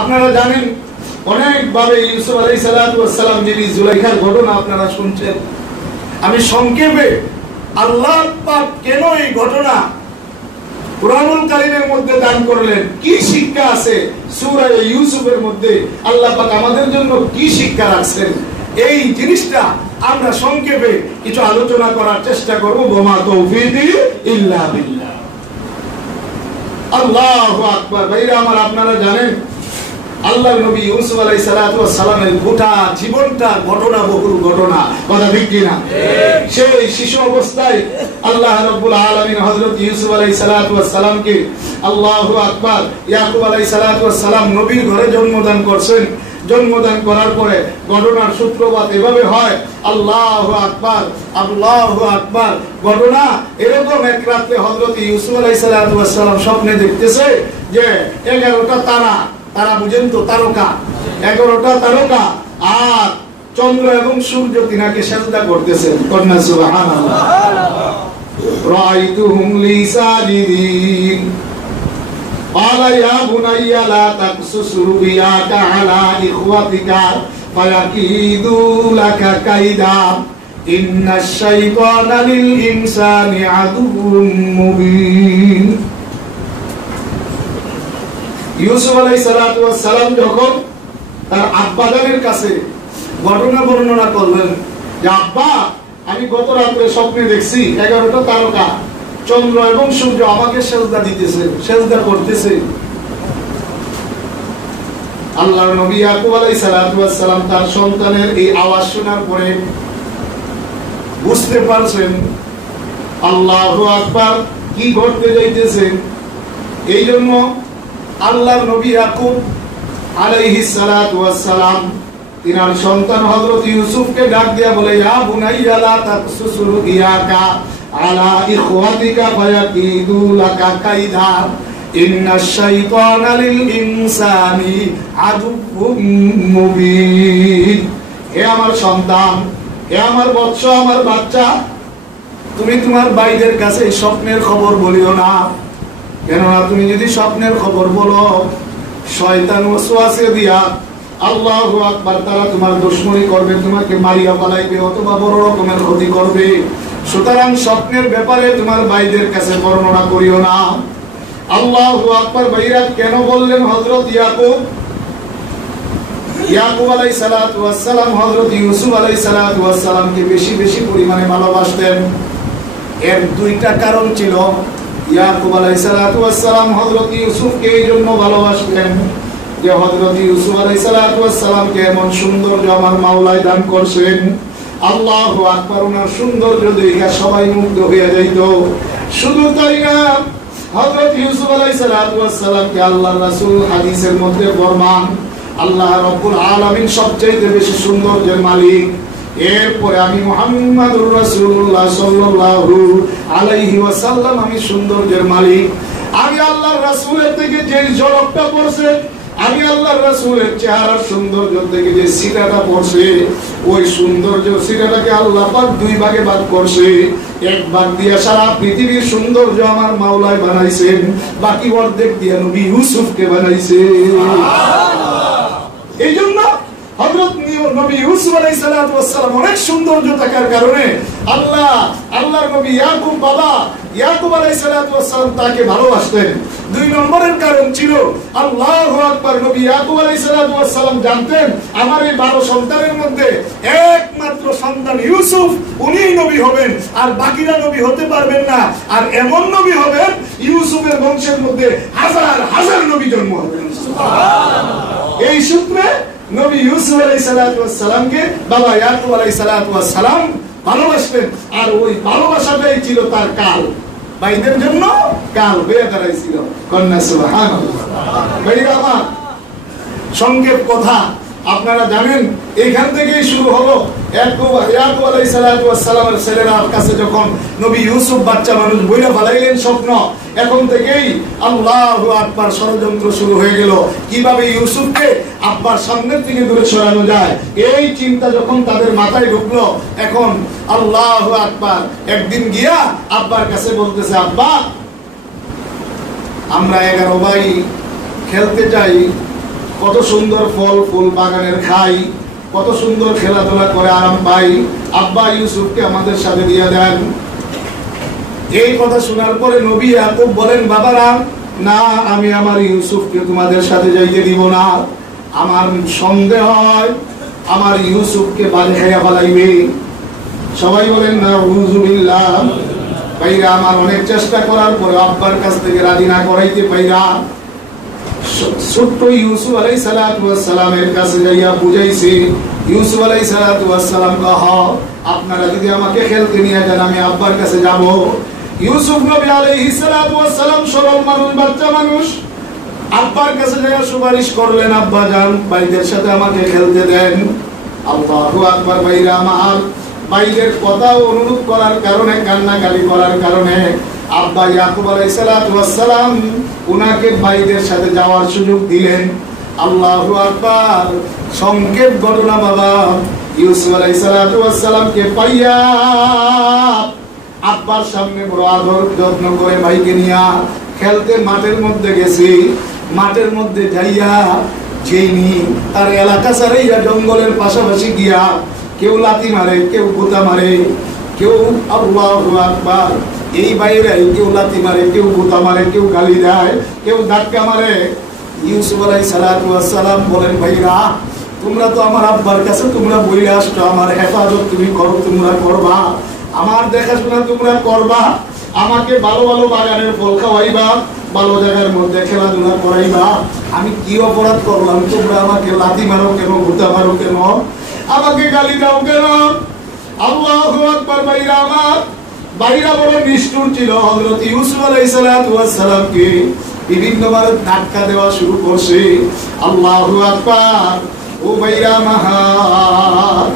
আপনারা জানেন অনেকভাবে ইউসুফ আলাইহিস সালাতু ওয়াস সালাম যিনি জুলাইখার ঘটনা আপনারা শুনছেন। আমি সংক্ষেপে আল্লাহ পাক কেন এই ঘটনা কুরআনুল কারীমের মধ্যে দান করলেন, কি শিক্ষা আছে সূরা ইউসুফের মধ্যে, আল্লাহ পাক আমাদের জন্য কি শিক্ষা রাখছেন, এই জিনিসটা আমরা সংক্ষেপে কিছু আলোচনা করার চেষ্টা করব। ওমা তৌফিকি ইল্লা বিল্লাহ। আল্লাহু আকবার। ভাইরা আমার, আপনারা জানেন আল্লাহর নবী ইউসুফ আলাইহিস সালাতু ওয়াস সালামের গোটা জীবনটা ঘটনা বহুল ঘটনা, কথা ঠিক কি না? সেই শিশু অবস্থায় আল্লাহ রাব্বুল আলামিন হযরত ইউসুফ আলাইহিস সালাতু ওয়াস সালামকে, আল্লাহু আকবার, ইয়াকুব আলাইহিস সালাতু ওয়াস সালাম নবীর ঘরে জন্মদান করছেন। জন্মদান করার পরে ঘটনার সূত্রপাত এভাবে হয়, আল্লাহু আকবার, আল্লাহু আকবার। ঘটনা এরকম, এক রাতে হযরত ইউসুফ আলাইহিস সালাতু ওয়াস সালাম স্বপ্নে দেখতেছে যে 11টা তারা, তারা বুঝেন তো, তারকা, 11টা তারকা আর চন্দ্র এবং সূর্য তিনাকে সিজদা করতেছে। কন্যা সুবহানাল্লাহ। রাআইতুহুম লি সাজিদিন ক্বালা ইয়া বুনাইয়া লা তাকসুস রুবিয়াকা আলা ইখওয়াতিকা ফায়াকিদু লাকা কাইদা ইন্নাশ শাইতানা লিল ইনসানি আদুউম মুবিন। ইউসুফ আলাইহিস সালাতু ওয়াস সালাম যখন তার আব্বাজানের কাছে ঘটনা বর্ণনা করলেন যে আব্বা, আমি গত রাতে স্বপ্নে দেখছি 11টা তারকা, চন্দ্র এবং সূর্য আমাকে সিজদা দিতেছে, সিজদা করতেছে। আল্লাহর নবী ইয়াকুব আলাইহিস সালাতু ওয়াস সালাম তার সন্তানের এই আওয়াজ শোনার পরে বুঝতে পারছেন আল্লাহু আকবার কি ঘটতে যাইতেছে। এই জন্য আল্লাহর নবী ইয়াকুব আলাইহিস সালাতু ওয়াস সালাম তিনার সন্তান হযরত ইউসুফকে ডাক দিয়া বলে, ইয়া বুনাইয়া লা তাকসুস রুইয়াকা আলা ইখওয়াতিকা ফায়াকিদু লাকা কাইদা ইন্নাশ শাইতানা লিল ইনসানি আদুউম মুবিন। হে আমার সন্তান, হে আমার বৎস, আমার বাচ্চা, তুমি তোমার ভাইদের কাছে স্বপ্নের খবর বলিও না, কেননা তুমি যদি স্বপ্নের খবর বলো শয়তান ওয়াসওয়াসা দিয়া, আল্লাহু আকবার, তারা তোমার দুশমনি করবে, তোমাকে মারিয়া ফেলাইবে অথবা বড় রকমের ক্ষতি করবে। সুতরাং স্বপ্নের ব্যাপারে তোমার ভাইদের কাছে বর্ণনা করিও না। আল্লাহু আকবার। ভাইরা কেন বললেন হযরত ইয়াকুব? ইয়াকুব আলাইহিস সালাতু ওয়াস সালাম হযরত ইউসুফ আলাইহিস সালাতু ওয়াস সালামকে বেশি বেশি পরিমাণে ভালোবাসতেন। এর দুইটা কারণ ছিল। ইয়াকুব আলাইহিস সালাতু ওয়াস সালাম হযরত ইউসুফকে এই জন্য ভালোবাসতেন যে হযরত ইউসুফ আলাইহিস সালাতু ওয়াস সালামকে এমন সৌন্দর্য আমার মাওলাই দান করছেন, আল্লাহু আকবার, ওনার সৌন্দর্য দেখে সবাই মুগ্ধ হয়ে যাইত। শুধু তাই না, হযরত ইউসুফ আলাইহিস সালাতু ওয়াস সালামকে আল্লাহর রাসূল হাদিসের মধ্যে ফরমান, আল্লাহ রাব্বুল আলামিন সবচেয়ে বেশি সৌন্দর্যের মালিক, এরপরে আমি মুহাম্মাদুর রাসূলুল্লাহ সাল্লাল্লাহু আলাইহি ওয়াসাল্লাম, আমি সৌন্দর্যের মালিক। আমি আল্লাহর রাসূলের থেকে যে ঝলকটা পড়ছে, আমি আল্লাহর রাসূলের চেহারার সৌন্দর্য থেকে যে সিরাটা পড়ছে, ওই সৌন্দর্য সিরাটাকে আল্লাহ পাক দুই ভাগে ভাগ করছে। এক ভাগ দিয়ে সারা পৃথিবীর সৌন্দর্য আমার মাওলায় বানাইছেন, বাকি অর্ধেক দিয়ে নবী ইউসুফকে বানাইছে। এই জন্য হযরত নবী ইউসুফ আলাইহিস সালাতু ওয়াস সালাম অনেক সৌন্দর্য থাকার কারণে আল্লাহর নবী ইয়াকুব বাবা ইয়াকুব আলাইহিস সালাতু ওয়াস সালাম তাকে ভালোবাসতেন। দুই নম্বরের কারণ ছিল আল্লাহু আকবার, নবী ইয়াকুব আলাইহিস সালাতু ওয়াস সালাম জানতেন আমার এই 12 সন্তানের মধ্যে একমাত্র সন্তান ইউসুফ, উনিই নবী হবেন, আর বাকিরা নবী হতে পারবেন না। আর এমন নবী হবেন ইউসুফের বংশের মধ্যে হাজার হাজার নবী জন্ম হবেন। সুবহানাল্লাহ। এই সূত্রে নবী ইউসুফ আলাইহিস সালাতু ওয়াস সালামকে বাবা ইয়াকুব আলাইহিস সালাতু ওয়াস সালাম ভালোবাসতেন, আর ওই ভালোবাসাটাই ছিল তার কাল, ভাইদের জন্য কাল হয়ে দাঁড়াইছিল। কন্যা সুবহানাল্লাহ। ভাইরা আমার, সংক্ষেপ কথা আপনারা জানেন, এইখান থেকেই শুরু হলো। ইয়াকুব আলাইহিস সালাতু ওয়াস সালামের ছেলেরা কাছে যখন নবী ইউসুফ বাচ্চা মানুষ বইরা ফেলাইলেন স্বপ্ন, এখন থেকেই আল্লাহু আকবার ষড়যন্ত্র শুরু হয়ে গেল, কিভাবে ইউসুফকে আব্বার সামনের থেকে দূরে সরানো যায়। এই চিন্তা যখন তাদের মাথায় ঢুকলো, এখন আল্লাহু আকবার একদিন গিয়া আব্বার কাছে বলতেছে, আব্বা, আমরা 11 ভাই খেলতে চাই, কত সুন্দর ফল ফুল বাগানের খাই, কত সুন্দর খেলাধুলা করে আরাম পাই, আব্বা ইউসুফকে আমাদের সাথে দিয়ে দেন। এই কথা শোনার পরে নবী ইয়াকুব বলেন, বাবারা না, আমি আমার ইউসুফকে তোমাদের সাথে যাইতে দিব না। আমার সন্দেহ হয় আমার ইউসুফকে বাজে খাইয়া ফেলাইবে। সবাই বলেন না উযুবিল্লাহ। ভাইরা আমার অনেক চেষ্টা করার পরে আব্বার কাছ থেকে রাজি না করাইতে পাইরা ছোট্ট ইউসুফ আলাইহিস সালাতু ওয়াস সালামের কাছে যাইয়া বুঝাইছে। ইউসুফ আলাইহিস সালাতু ওয়াস সালাম কহ, আপনারা যদি আমাকে খেলতে নিয়ে যান আমি আব্বার কাছে যাব। ইউসুফ নবী আলাইহিস সালাতু ওয়াস সালাম সরল মানুষ, বাচ্চা মানুষ, আব্বার কাছে যাইয়া সুপারিশ করলেন, আব্বা যান ভাইদের সাথে আমাকে খেলতে দেন। আল্লাহু আকবার। ভাইরা আমার, ভাইদের কথা অনুরোধ করার কারণে, কান্নাকাটি করার কারণে আব্বা ইয়াকুব আলাইহিস সালাতু ওয়াস সালাম উনাকে ভাইদের সাথে যাওয়ার সুযোগ দিলেন। আল্লাহু আকবার। সংক্ষেপ ঘটনা বাবা, ইউসুফ আলাইহিস সালাতু ওয়াস সালামকে পাইয়া আব্বার সামনে বড় আদর যত্ন করে ভাইকে নিয়া খেলতে মাঠের মধ্যে গেছি। মাঠের মধ্যে যাইয়া যেইনি তার এলাকা ছাড়াইয়া জঙ্গলের পাশাপাশি গিয়া কেউ লাথি মারে, কেউ গোতা মারে, কেউ আল্লাহু আকবার। এই বাইরে কেউ লাথি মারে, কেউ গোতা মারে, কেউ গালি দেয়, কেউ ধাক্কা মারে। ইউসুফ আলাইহিস সালাতু ওয়াস সালাম বলেন, ভাইরা তোমরা তো আমার আব্বার কাছে তোমরা বইলে আসছো, আমার হেফাজত তুমি করো, তোমরা করবা, আমার দেখাশোনা তোমরা করবা, আমাকে ভালো ভালো বাগানের ফল খাওয়াইবা, ভালো জায়গার মধ্যে খেলাধুলা করাইবা। আমি কি অপরাধ করলাম? তোমরা আমাকে লাথি মারো কেন, গোতা মারো কেন, আমাকে গালি দাও কেন? আল্লাহু আকবার। ভাইরা আমার, ভাইরা বড় নিষ্ঠুর ছিল। হযরত ইউসুফ আলাইহিস সালাতু ওয়াস সালামকে বিভিন্নবার ধাক্কা দেওয়া শুরু করছে। আল্লাহু আকবার। ও ভাইরা আমার,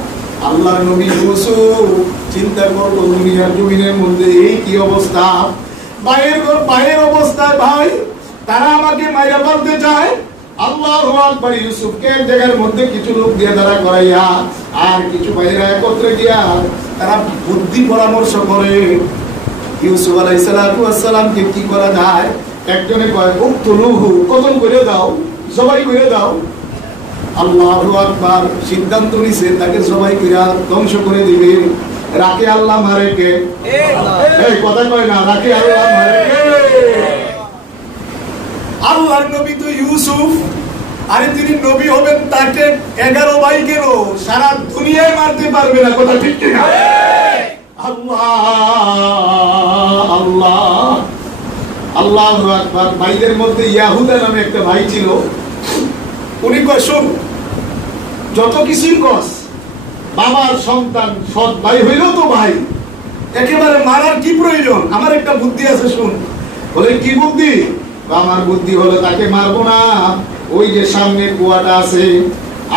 আল্লাহর নবী ইউসুফ চিন্তা করলো দুনিয়ার জমিনের মধ্যে এই কি অবস্থা, ভাইয়ের অবস্থায় ভাই তারা আমাকে মাইরা ফেলতে চায়। আল্লাহু আকবার। ইউসুফকে এক জায়গার মধ্যে কিছু লোক দিয়ে দাঁড়া করাইয়া আর কিছু ভাইরা একত্রে গিয়া তারা বুদ্ধি পরামর্শ করে ইউসুফ আলাইহিস সালাতু ওয়াস সালামকে কি করা যায়। একজনে কয় উকতুলুহু, কতল করে দাও, জবাই করে দাও। আল্লাহু আকবার। সিদ্ধান্ত নিছে তাকে জবাই কইরা ধ্বংস করে দিবে। রাকে আল্লাহ মারে কে? এই কথা কয় না, রাকে আল্লাহ মারে কে? আল্লাহর নবী তো ইউসুফ, আরে তিনি নবী হবেন তাকে 11 ভাই কেন সারা দুনিয়ায় মারতে পারবে না, কথা ঠিক কিনা? আল্লাহ আল্লাহ আল্লাহু আকবার। ভাইদের মধ্যে ইয়াহুদা নামে একটা ভাই ছিল। উনি কয় শোন, যত কিছুই কস, বাবার সন্তান সৎ ভাই হইল তো ভাই, একেবারে মারার কি প্রয়োজন? আমার একটা বুদ্ধি আছে, শুন। বলে কি বুদ্ধি? আমার বুদ্ধি হলো তাকে মারবো না, ওই যে সামনে কুয়াটা আছে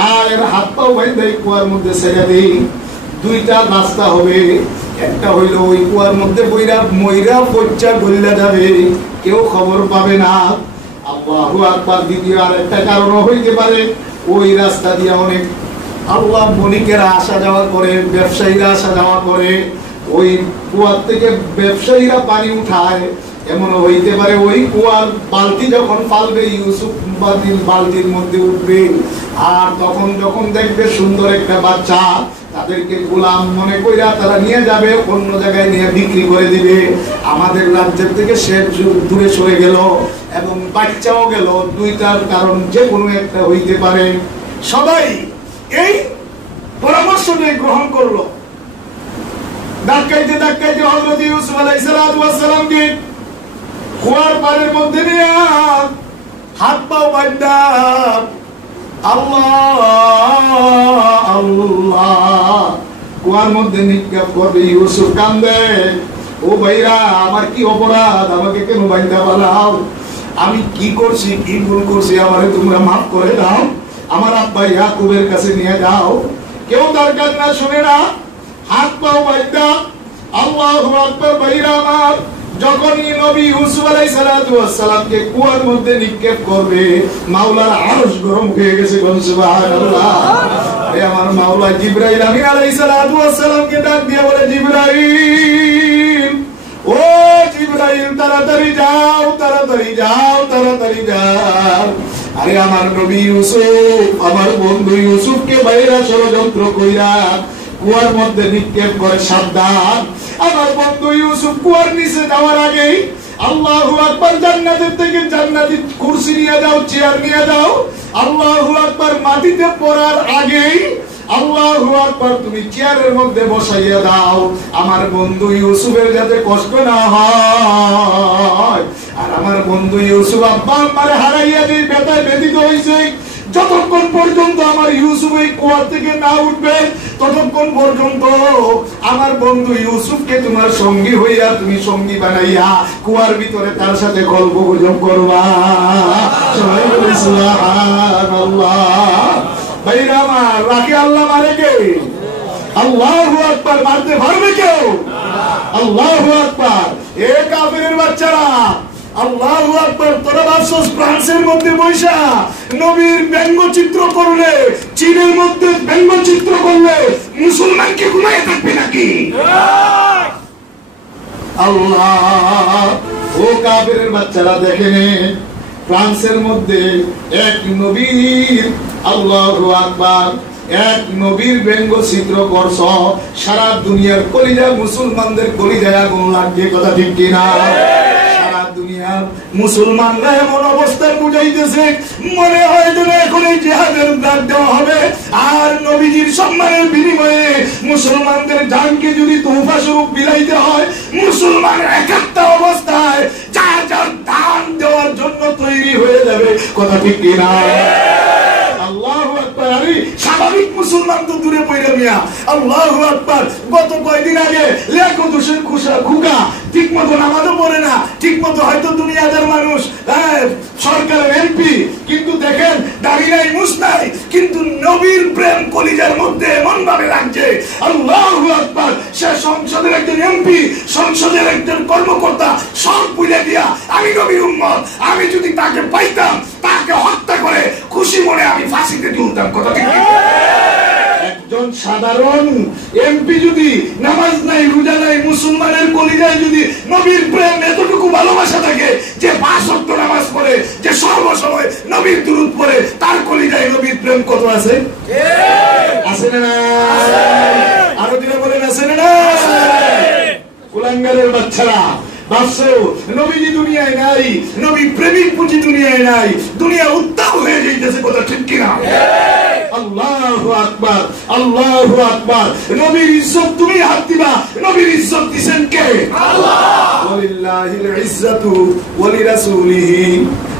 আর এর হাত পাও বাইন্ধে কুয়ার মধ্যে ছেড়ে দেই। দুইটা রাস্তা হবে, একটা হইলো ওই কুয়ার মধ্যে বইরা মইরা পচ্চা গলিলা যাবে, কেউ খবর পাবে না। আল্লাহু আকবার। দ্বিতীয় আর একটা কারণও হইতে পারে, ওই রাস্তা দিয়ে অনেক আল্লাহ বণিকেরা আসা যাওয়া করে, ব্যবসায়ীরা আসা যাওয়া করে, ওই কুয়ার থেকে ব্যবসায়ীরা পানি উঠায়। এমনও হইতে পারে ওই কুয়ার বালতি যখন ফালবে ইউসুফ বালতির মধ্যে উঠবে, আর তখন যখন দেখবে সুন্দর একটা বাচ্চা, তাদেরকে গোলাম মনে কইরা তারা নিয়ে যাবে, অন্য জায়গায় নিয়ে বিক্রি করে দিবে। আমাদের রাজ্যের থেকে সে দূরে সরে গেল এবং বাচ্চাও গেল। দুইটার কারণ যে কোনো একটা হইতে পারে। সবাই এই পরামর্শটি গ্রহণ করলো। ধাক্কাইতে ধাক্কাইতে হযরত ইউসুফ আলাইহিস সালামকে কুয়ার পাড়ের মধ্যে নিয়ে হাত পাও বাঁধা আল্লাহ আল্লাহ কুয়ার মধ্যে নিক্ষেপ করবে। ইউসুফ কান্দে, ও ভাইরা আমার কি অপরাধ, আমাকে কেন বাঁধা বানাও? আমি কি করছি, কি ভুল করছি, আমারে তোমরা মাফ করে দাও, আমার আব্বা ইয়াকুবের কাছে নিয়ে যাও। কেউ তার কান্না শুনে না, হাত পাও বাঁধা। আল্লাহু আকবার। ভাইরা আমার, যখনই নবী ইউসুফ আলাইহিস সালামকে কুয়ার মধ্যে নিক্ষেপ করবে, মাওলার আরশ গরম হয়ে গেছে। সুবহানাল্লাহ। আরে আমার মাওলা জিবরাইল আমিন আলাইহিস সালামকে ডাক দিয়ে বলে, জিবরাইল, ও জিবরাইল, তাড়াতাড়ি যাও, তাড়াতাড়ি যাও, তাড়াতাড়ি যাও। আরে আমার নবী ইউসুফ, আমার বন্ধু ইউসুফকে বাইরা ষড়যন্ত্র কইরা কুয়ার মধ্যে নিক্ষেপ করে। সাবধান, আমার বন্ধু ইউসুফ কুয়ার নিচে যাওয়ার আগেই আল্লাহু আকবার, জান্নাতের থেকে জান্নাতি কুরসি নিয়ে যাও, চেয়ার নিয়ে যাও। আল্লাহু আকবার মাটিতে পড়ার আগেই আল্লাহু আকবার তুমি চেয়ারের মধ্যে বসাইয়া দাও, আমার বন্ধু ইউসুফের যাতে কষ্ট না হয়। আর আমার বন্ধু ইউসুফ আব্বা আম্মারে হারাইয়া যে ব্যথায় ব্যথিত হয়েছে, যতক্ষণ পর্যন্ত আমার ইউসুফ এই কুয়া থেকে না উঠবে ততক্ষণ পর্যন্ত আমার বন্ধু ইউসুফকে তোমার সঙ্গী হইয়া তুমি সঙ্গী বানাইয়া কুয়ার ভিতরে তার সাথে গল্প গুজব করবা। সবাই বলে সুবহানাল্লাহ। ভাইরা আমার, রাখে আল্লাহ মারে কে? আল্লাহু আকবার মারতে পারবে কেউ? আল্লাহু আকবার। এ কাফিরের বাচ্চারা, আল্লাহু আকবার। তোরা ভাবছস ফ্রান্সের মধ্যে বৈশা নবীর ব্যঙ্গচিত্র করলে, চীনের মধ্যে ব্যঙ্গচিত্র করলে মুসলমান কি ঘুমায় থাকবে নাকি? আল্লাহ, ও কাফিরের বাচ্চারা দেখেনে, ফ্রান্সের মধ্যে এক নবীর, আল্লাহু আকবার, এক নবীর ব্যঙ্গচিত্র করছ, সারা দুনিয়ার কলিজা মুসলমানদের কলিজায় আগুন লাগবে। কথা ঠিক কিনা? দুনিয়ার মুসলমানরা এমন অবস্থায় বুঝাইতেছে মনে হয় যেন এখন এই জিহাদের ডাক দেওয়া হবে, আর নবীজির সম্মানের বিনিময়ে মুসলমানদের জানকে যদি তোহফা স্বরূপ বিলাইতে হয়, মুসলমান একাত্তা অবস্থায় যার যার দান দেওয়ার জন্য তৈরি হয়ে যাবে। কথা ঠিক কিনা? আল্লাহু আকবার। আরে স্বাভাবিক মুসলমান তো দূরে পড়ে মিয়া। আল্লাহু আকবার। গত কয়েকদিন আগে লেখো দোষের খুকা ঠিক মতো নামাজও পড়ে না, ঠিক মতো হয়তো দুনিয়াদার মানুষ, সরকারের এমপি, কিন্তু দেখেন দাড়ি নাই মুছ নাই, কিন্তু নবীর প্রেম কলিজার মধ্যে এমন ভাবে লাগছে। আল্লাহু আকবার। সে সংসদের একজন এমপি, সংসদের একজন কর্মকর্তা, সব ভুলে দিয়া আমি নবীর উম্মত, আমি যদি তাকে পাইতাম তাকে হত্যা করে খুশি মনে আমি ফাঁসিতে ঝুলতাম। কথা ঠিক? একজন সাধারণ এমপি যদি নামাজ নাই, রোজা নাই, মুসলমানের কলিজায় যদি নবীর প্রেম এতটুকু ভালোবাসা থাকে যে 5 ওয়াক্ত নামাজ পড়ে, যে সর্বসময় নবীর দুরূদ পড়ে, তার কলিজায় নবীর প্রেম কত আছে? আছে না? আরো দিনে বলেন আছে না? কুলাঙ্গারের বাচ্চারা ভাবছো নবীজি দুনিয়ায় নাই, নবী প্রেমিক পুঁজি দুনিয়ায় নাই, দুনিয়া উত্তাপ হয়ে যাইতেছে। কথা ঠিক কিনা? আল্লাহু আকবার, আল্লাহু আকবার। নবীর ইজ্জত তুমি হাত দিবা, নবীর ইজ্জত দিবেন কে? আল্লাহ। ওয়ালিল্লাহিল ইজ্জাতু ওয়ালিরাসূলিহি,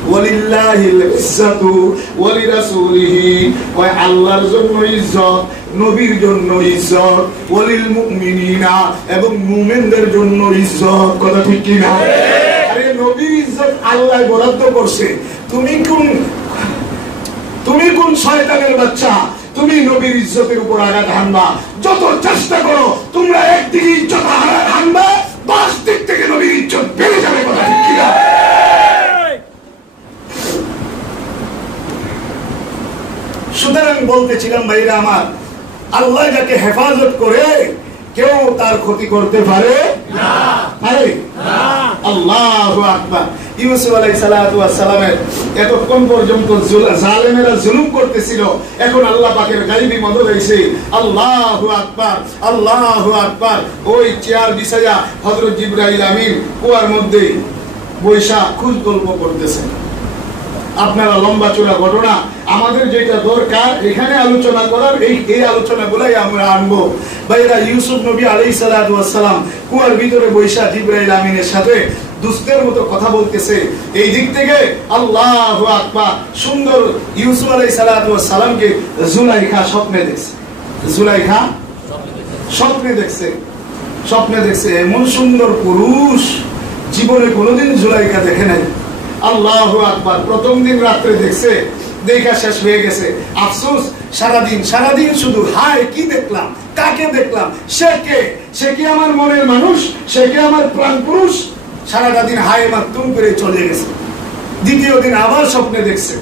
ওয়ালিল্লাহিল ইজ্জাতু ওয়ালিরাসূলিহি। কয় আল্লাহর জন্য ইজ্জত, নবীর জন্য ইজ্জত, ওয়ালিল মুমিনিনা, এবং মুমিনদের জন্য ইজ্জত। কথা ঠিক কি না? আরে নবীর ইজ্জত আল্লাহ বরাদ্দ করছে। তুমি কোন শয়তানের বাচ্চা তুমি নবীর ইজ্জতের উপর আঘাত হানবা? যত চেষ্টা করো তোমরা একদিকে ইজ্জত হানবা, 10 দিক থেকে নবীর ইজ্জত বেড়ে যাবে। কথা ঠিক কি না? সুতরাং বলতেছিলাম ভাইরা আমার, আল্লাহ যাকে হেফাজত করে কেউ তার ক্ষতি করতে পারে না। আল্লাহু আকবার। ইউসুফ আলাইহিস সালাতু ওয়াস সালামের এতক্ষণ পর্যন্ত জালেমেরা জুলুম করতেছিল, এখন আল্লাহ পাকের গায়বী মদদ হইছে। আল্লাহু আকবার, আল্লাহু আকবার। ওই চেয়ার বিছায়া হযরত জিবরাইল আমিন কুয়ার মধ্যে বৈশা খুশ গল্প করতেছেন। আপনারা লম্বা চূড়া ঘটনা, আমাদের যেটা দরকার এখানে আলোচনা করার, এই আলোচনাগুলাই আমরা আনবো। ভাইরা, ইউসুফ নবী আলাইহিস সালাতু ওয়াস সালাম কুয়ার ভিতরে বৈশা জিবরাইল আমিনের সাথে দুস্তের মতো কথা বলতেছে। এই দিক থেকে আল্লাহু আকবার, সুন্দর ইউসুফ আলাইহিস সালাতু ওয়াস সালামকে জুলাইখা স্বপ্নে দেখছে। জুলাইখা স্বপ্নে দেখছে এমন সুন্দর পুরুষ জীবনে কোনোদিন জুলাইখা দেখে নাই। আল্লাহু আকবার। প্রথম দিন রাত্রে দেখছে, দেখা শেষ হয়ে গেছে। আফসোস, সারাদিন শুধু হায় কি দেখলাম, কাকে দেখলাম, সে কি আমার মনের মানুষ, সে কি আমার প্রাণ পুরুষ? সারাটা দিন হায় মাতুম করে চলে গেছে। দ্বিতীয় দিন আবার স্বপ্নে দেখছে,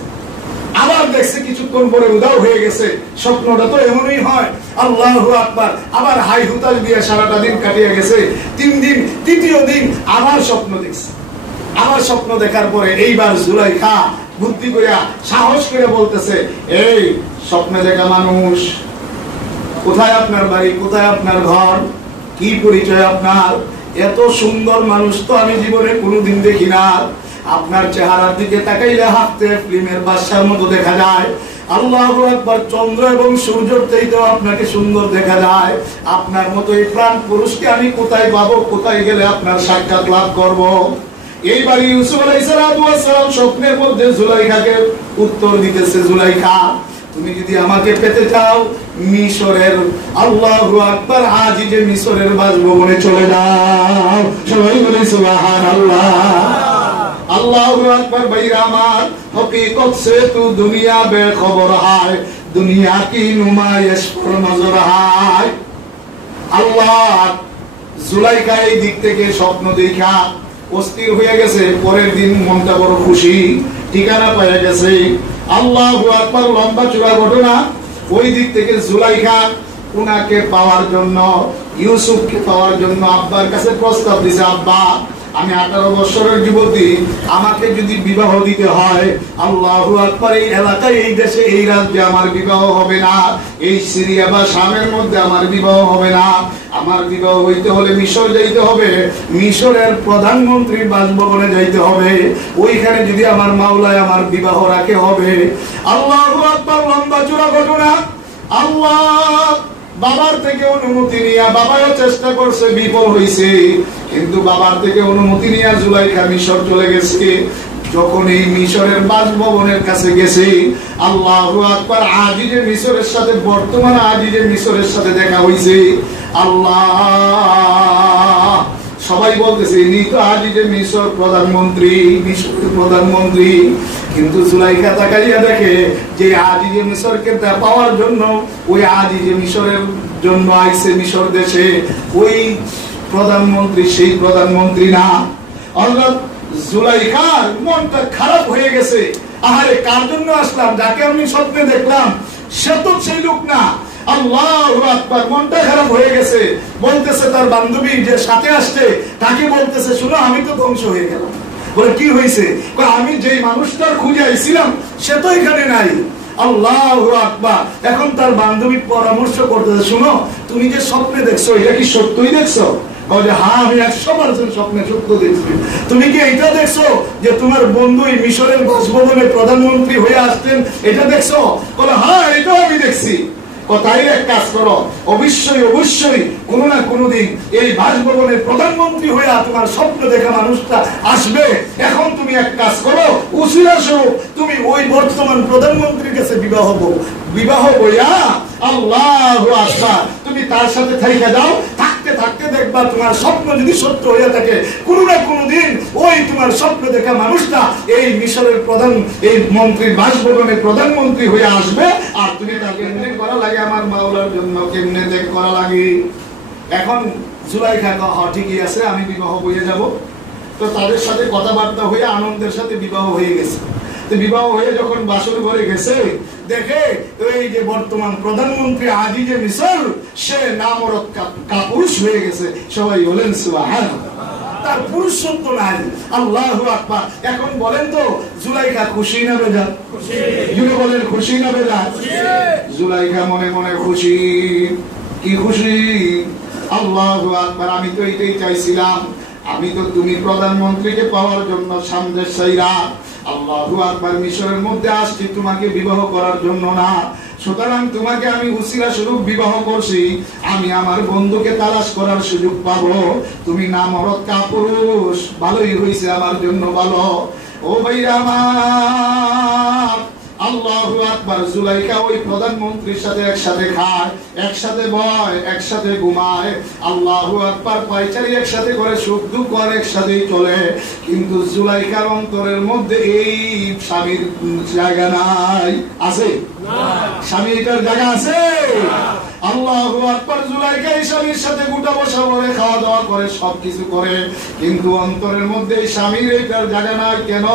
আবার দেখছে, কিছুক্ষণ পরে উদাও হয়ে গেছে। স্বপ্নটা তো এমনই হয়। আল্লাহু আকবার। আবার হাই হুতাশ দিয়ে সারাটা দিন কাটিয়ে গেছে। 3 দিন, তৃতীয় দিন আবার স্বপ্ন দেখছে। আবার স্বপ্ন দেখার পরে এইবার জুলাইখা বুদ্ধি কইরা সাহস করে বলতেছে, এই স্বপ্নে দেখা মানুষ, কোথায় আপনার বাড়ি, কোথায় আপনার ঘর, কি পরিচয় আপনার? এত সুন্দর মানুষ তো আমি জীবনে কোনোদিন দেখি না। আপনার চেহারার দিকে তাকাইলে হাঁটতে ফিল্মের বাদশার মতো দেখা যায়। আল্লাহু আকবার, চন্দ্র এবং সূর্যের চাইতেও আপনাকে সুন্দর দেখা যায়। আপনার মতো এই প্রাণ পুরুষকে আমি কোথায় পাবো, কোথায় গেলে আপনার সাক্ষাৎ লাভ করব? এইবারই ইউসুফ আলাইহিস সালাম স্বপ্নের মধ্যে জুলাইখাকে উত্তর দিতেছে, জুলাইখা তুমি যদি আমাকে পেতে চাও মিশরের, আল্লাহু আকবার, আজই যে মিশরের বাসভবনে চলে যাও। সবাই বলে সুবহানাল্লাহ। আল্লাহু আকবার। ভাইরা আমার, হकीकत से तू दुनिया बेखबर है, दुनिया की नुमाइश पर नजर है। আল্লাহ জুলাইখা এই দিক থেকে স্বপ্ন দেখা অস্থির হয়ে গেছে। পরের দিন মনটা বড় খুশি, ঠিকানা পেয়ে গেছে। আল্লাহু আকবার। লম্বা চূড়া ঘটনা। ওই দিক থেকে জুলাইখা উনাকে পাওয়ার জন্য, ইউসুফকে পাওয়ার জন্য আব্বার কাছে প্রস্তাব দিছে, আব্বা আমি 18 বছরের যুবতী, আমাকে যদি বিবাহ দিতে হয়, আল্লাহু আকবার, এই এলাকায়, এই দেশে, এই রাজ্যে আমার বিবাহ হবে না, এই সিরিয়া বা শামের মধ্যে আমার বিবাহ হবে না। আমার বিবাহ হইতে হলে মিশর যাইতে হবে, মিশরের প্রধানমন্ত্রীর বাসভবনে যাইতে হবে, ওইখানে যদি আমার মাওলায় আমার বিবাহ রাখে হবে। আল্লাহু আকবার। লম্বা চূড়া ঘটনা। আল্লাহ বাবার থেকে অনুমতি নিয়ে, বাবাও চেষ্টা করছে, বিফল হইছে, কিন্তু বাবার থেকে অনুমতি নিয়ে জুলাইখা মিশর চলে গেছে। যখন এই মিশরের বাসভবনের কাছে গেছে, আল্লাহু আকবার, আজিজে মিশরের সাথে, বর্তমান আজিজে মিশরের সাথে দেখা হইছে। আল্লাহ, সবাই বলতেছে ইনি তো আজিজে মিশর প্রধানমন্ত্রী, মিশরের প্রধানমন্ত্রী। কিন্তু জুলাইখা তাকাইয়া দেখে যে আজিজে মিশরকে পাওয়ার জন্য, ওই আজিজে মিশরের জন্য আইছে মিশর দেশে, ওই প্রধানমন্ত্রী সেই প্রধানমন্ত্রী না। অর্থাৎ জুলাইখার মনটা খারাপ হয়ে গেছে। আহারে, কার জন্য আসলাম? যাকে আমি স্বপ্নে দেখলাম সে তো সেই লোক না। আল্লাহু আকবার। মনটা খারাপ হয়ে গেছে। বলতেছে তার বান্ধবী যে সাথে আসছে, তাকে বলতেছে, শোনো আমি তো ধ্বংস হয়ে গেলাম। বলে কি হয়েছে? আমি যেই মানুষটার খুঁজে আইছিলাম সে তো এখানে নাই। আল্লাহু আকবার। এখন তার বান্ধবী পরামর্শ করতেছে, শোনো তুমি যে স্বপ্নে দেখছো এটা কি সত্যই দেখছো? হ্যাঁ, আমি 100% স্বপ্নে সত্য দেখছি। তুমি কি এটা দেখছো যে তোমার বন্ধু এই মিশরের বাসভবনে প্রধানমন্ত্রী হয়ে আসছেন, এটা দেখছো? বলে হ্যাঁ, এটাও আমি দেখছি। তাই এক কাজ করো, অবশ্যই অবশ্যই কোনো না কোনো দিন এই বাসভবনের প্রধানমন্ত্রী হয়ে তোমার স্বপ্ন দেখা মানুষটা আসবে। এখন তুমি এক কাজ করো, উসিলা স্বরূপ তুমি ওই বর্তমান প্রধানমন্ত্রীর কাছে বিবাহ বইয়া, আল্লাহু আকবার, তুমি তার সাথে থাইকা যাও। থাকতে থাকতে দেখবা তোমার স্বপ্ন যদি সত্য হয়ে থাকে, কোনো না কোনো দিন ওই তোমার স্বপ্ন দেখা মানুষটা এই মিশরের প্রধান, এই মন্ত্রীর বাসভবনের প্রধানমন্ত্রী হয়ে আসবে। আর তুমি তাকে কেমনে করা লাগে আমার মাওলার জন্য, কেমনে দেখ করা লাগে। এখন জুলাইখা ঠিকই আছে, আমি বিবাহ বইয়ে যাব। তো তাদের সাথে কথাবার্তা হয়ে আনন্দের সাথে বিবাহ হয়ে গেছে। বিবাহ হয়ে যখন বাসর ঘরে গেছে, দেখে এই যে বর্তমান প্রধানমন্ত্রী আজিজে মিশর, সে নামরত কাপুরুষ হয়ে গেছে। সবাই বলেন সুবহানাল্লাহ। তার পুরুষত্ব নাই। আল্লাহু আকবার। এখন বলেন তো জুলাইখা খুশি না বেজার? খুশি। জুড়ে বলেন খুশি না বেজার? জুলাইখা মনে মনে খুশি। কি খুশি? আল্লাহু আকবার। আমি তো এটাই চাইছিলাম, আমি তো তুমি প্রধানমন্ত্রীকে পাওয়ার জন্য সামনে চাইরা, আল্লাহু আকবার, মিশরের মধ্যে আসছি তোমাকে বিবাহ করার জন্য না। সুতরাং তোমাকে আমি উসিলা স্বরূপ বিবাহ করছি। আমি আমার বন্ধুকে তালাশ করার সুযোগ পাবো। তুমি নামরত কাপুরুষ, ভালোই হয়েছে আমার জন্য ভালো। ও ভাইরা আমার, আল্লাহু আকবার। জুলাইখা ওই প্রধানমন্ত্রীর সাথে একসাথে খায়, একসাথে বয়, একসাথে ঘুমায়। আল্লাহু আকবার। পায়চারি একসাথে করে, সুখ দুঃখ একসাথেই চলে। কিন্তু জুলাইখার অন্তরের মধ্যে এই স্বামীর জায়গা নাই। আছে? স্বামী এটার জায়গা আছে? আল্লাহু আকবার। জুলাইখা এই স্বামীর সাথে গুটা বসা করে, খাওয়া দাওয়া করে, সবকিছু করে, কিন্তু অন্তরের মধ্যে স্বামীর এটার জায়গা নাই। কেন?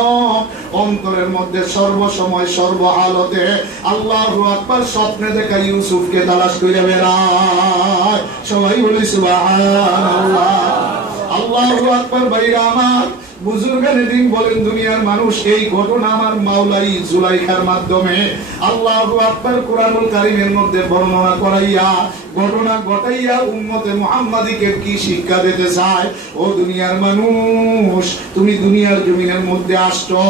অন্তরের মধ্যে সর্বসময় সর্বহালতে আল্লাহু আকবার স্বপ্নে দেখা ইউসুফকে তালাশ করে বেড়ায়। সবাই বলি সুবহানাল্লাহ। আল্লাহু আকবার। ভাইরা আমার, বুজুর্গানে দিন বলেন দুনিয়ার মানুষ এই ঘটনা আমার মাওলাই জুলাইখার মাধ্যমে আল্লাহু আকবার কোরআনুল কারীমের মধ্যে বর্ণনা করাইয়া ঘটনা ঘটাইয়া উম্মতে মুহাম্মাদিকে কি শিক্ষা দিতে চায়। ও দুনিয়ার মানুষ, তুমি দুনিয়ার জমিনের মধ্যে আসছো,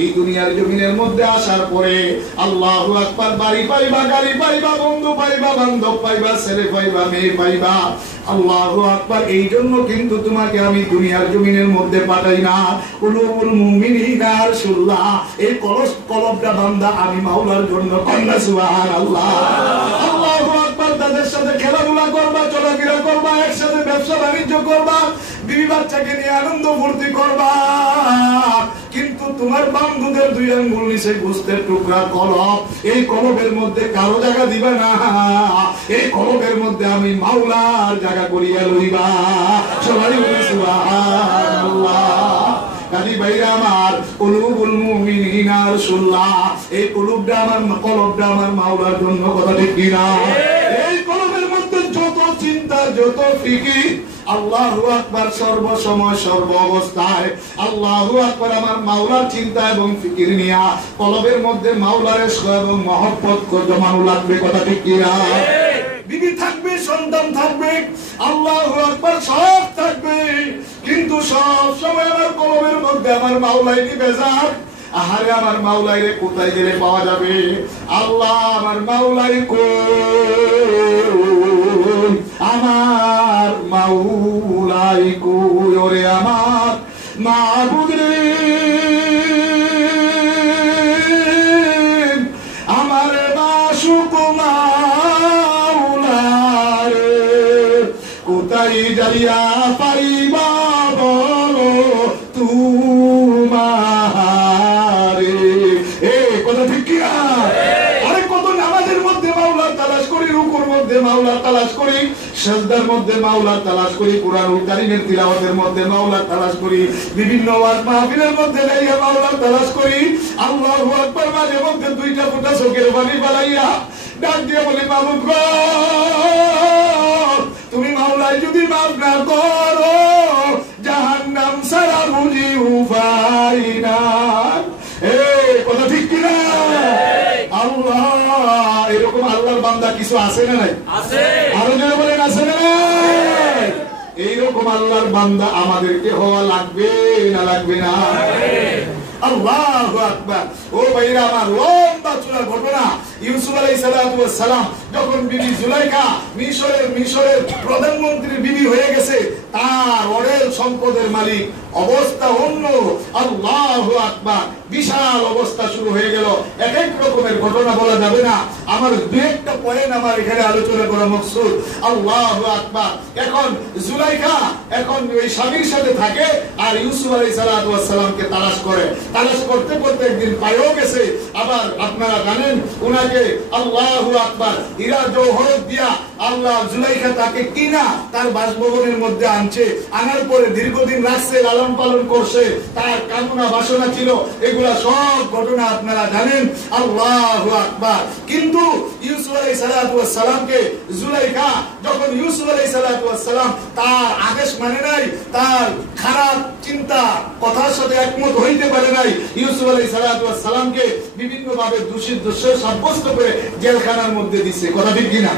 এই দুনিয়ার জমিনের মধ্যে আসার পরে আল্লাহু আকবার বাড়ি পাইবা, গাড়ি পাইবা, বন্ধু পাইবা, বান্ধব পাইবা, ছেলে পাইবা, মেয়ে পাইবা। আল্লাহু আকবার। এই জন্য কিন্তু তোমাকে আমি দুনিয়ার জমিনের মধ্যে পাঠাই না। কুলুবুল মুমিনিনা রাসূলুল্লাহ, এই কলবটা বান্দা আমি মাওলার জন্য। কন্যা সুবহানাল্লাহ। আল্লাহু আকবার। তাদের সাথে খেলাধুলা করবা, চলাফেরা করবা, একসাথে ব্যবসা বাণিজ্য করবা, বিবি বাচ্চাকে নিয়ে আনন্দ ফুর্তি করবা, কিন্তু তোমার বন্ধুদের দুই আঙ্গুল নিচে গোস্তের টুকরা কলব, এই কলবের মধ্যে কারো জায়গা দিবা না। এই কলবের মধ্যে আমি মাওলার জায়গা করিয়া লইবা। সবাই বলে সুবহানাল্লাহ। কাজী ভাইরা আমার, কুলুবুল মুমিনিনা রাসূলুল্লাহ, এই কলবটা আমার মাওলার জন্য। কথা ঠিক কিনা? এই কলবের মধ্যে যত চিন্তা, যত ফিকির, আল্লাহু আকবার সর্বসময় সর্ব অবস্থায় আল্লাহু আকবার আমার মাওলার চিন্তা এবং ফিকির নিয়া কলবের মধ্যে মাওলার ইশক এবং মহব্বত জমানো লাগবে। কথা ঠিক কিনা? বিবি থাকবে, সন্তান থাকবে, আল্লাহু আকবার সব থাকবে, কিন্তু সব সময় আমার কলবের মধ্যে আমার মাওলাই বেজার। আহারে আমার মাওলাই রে কোথায় গেলে পাওয়া যাবে? আল্লাহ আমার মাওলাই কই, আমার মাওলাই কই, ওরে আমার মাবুদ রে, আমার মাশুক মাওলা রে, কোথায় যাইয়া পাইবা বলো তোমারে। কথা ঠিক কিনা? আরে কত নামাজের মধ্যে মাওলার তালাশ করি, রুকুর মধ্যে মাওলার তালাশ করি, সিজদার মধ্যে মাওলার তালাশ করি, কুরআনুল কারীমের তিলাওয়াতের মধ্যে মাওলার তালাশ করি, বিভিন্ন ওয়াজ মাহফিলের মধ্যে লাইয়া মাওলার তালাশ করি। আল্লাহু আকবার। মাঝে মধ্যে দুইটা ফোঁটা চোখের পানি বালাইয়া ডাক দিয়ে বলি, মাবুদ গো, তুমি মাওলাই যদি মাফ না করো, জাহান্নাম ছাড়া বুঝি উপায় নাই। কথা ঠিক কিনা? আল্লাহ, এরকম আল্লাহর বান্দা কিছু আছে না নাই? আছে। আরো যারা বলেন আছে না নাই? এইরকম আল্লাহর বান্দা আমাদেরকে হওয়া লাগবে না লাগবে না? আল্লাহু আকবার। ও ভাইরা আমার, লম্বা চূড়ার ঘটনা। ইউসুফ আলাইহিস সালাম যখন বিবি জুলাইখা মিশরের প্রধানমন্ত্রীর বিবি হয়ে গেছে, তার অঢেল সম্পদের মালিক, অবস্থা অন্য। আল্লাহু আকবার। বিশাল অবস্থা শুরু হয়ে গেল। এক এক রকমের ঘটনা বলা যাবে না, আমার দু একটা পয়েন্ট আমার এখানে আলোচনা করা মকসুদ। আল্লাহু আকবার। এখন জুলাইখা এখন ওই স্বামীর সাথে থাকে আর ইউসুফ আলাইহিস সালামকে তালাশ করে। তালাশ করতে করতে একদিন পাইও গেছে। আবার আপনারা জানেন উনাকে আল্লাহু আকবার হীরা জওহরত দিয়া আল্লাহ জুলাইখা তাকে কিনা তার বাসভবনের মধ্যে আনছে। আনার পরে দীর্ঘদিন রাখছে, লালন পালন করছে, তার কামনা বাসনা ছিল, এগুলা সব ঘটনা আপনারা জানেন। আল্লাহু আকবার। কিন্তু ইউসুফ আলাইহিস সালামকে জুলাইখা যখন ইউসুফ আলাইহিস সালাম তার আদেশ মানে নাই, তার খারাপ চিন্তা কথার সাথে একমত হইতে পারে নাই, ইউসুফ আলাইহিস সালামকে বিভিন্ন ভাবে দোষী সাব্যস্ত করে জেলখানার মধ্যে দিচ্ছে। কথা ঠিক কিনা?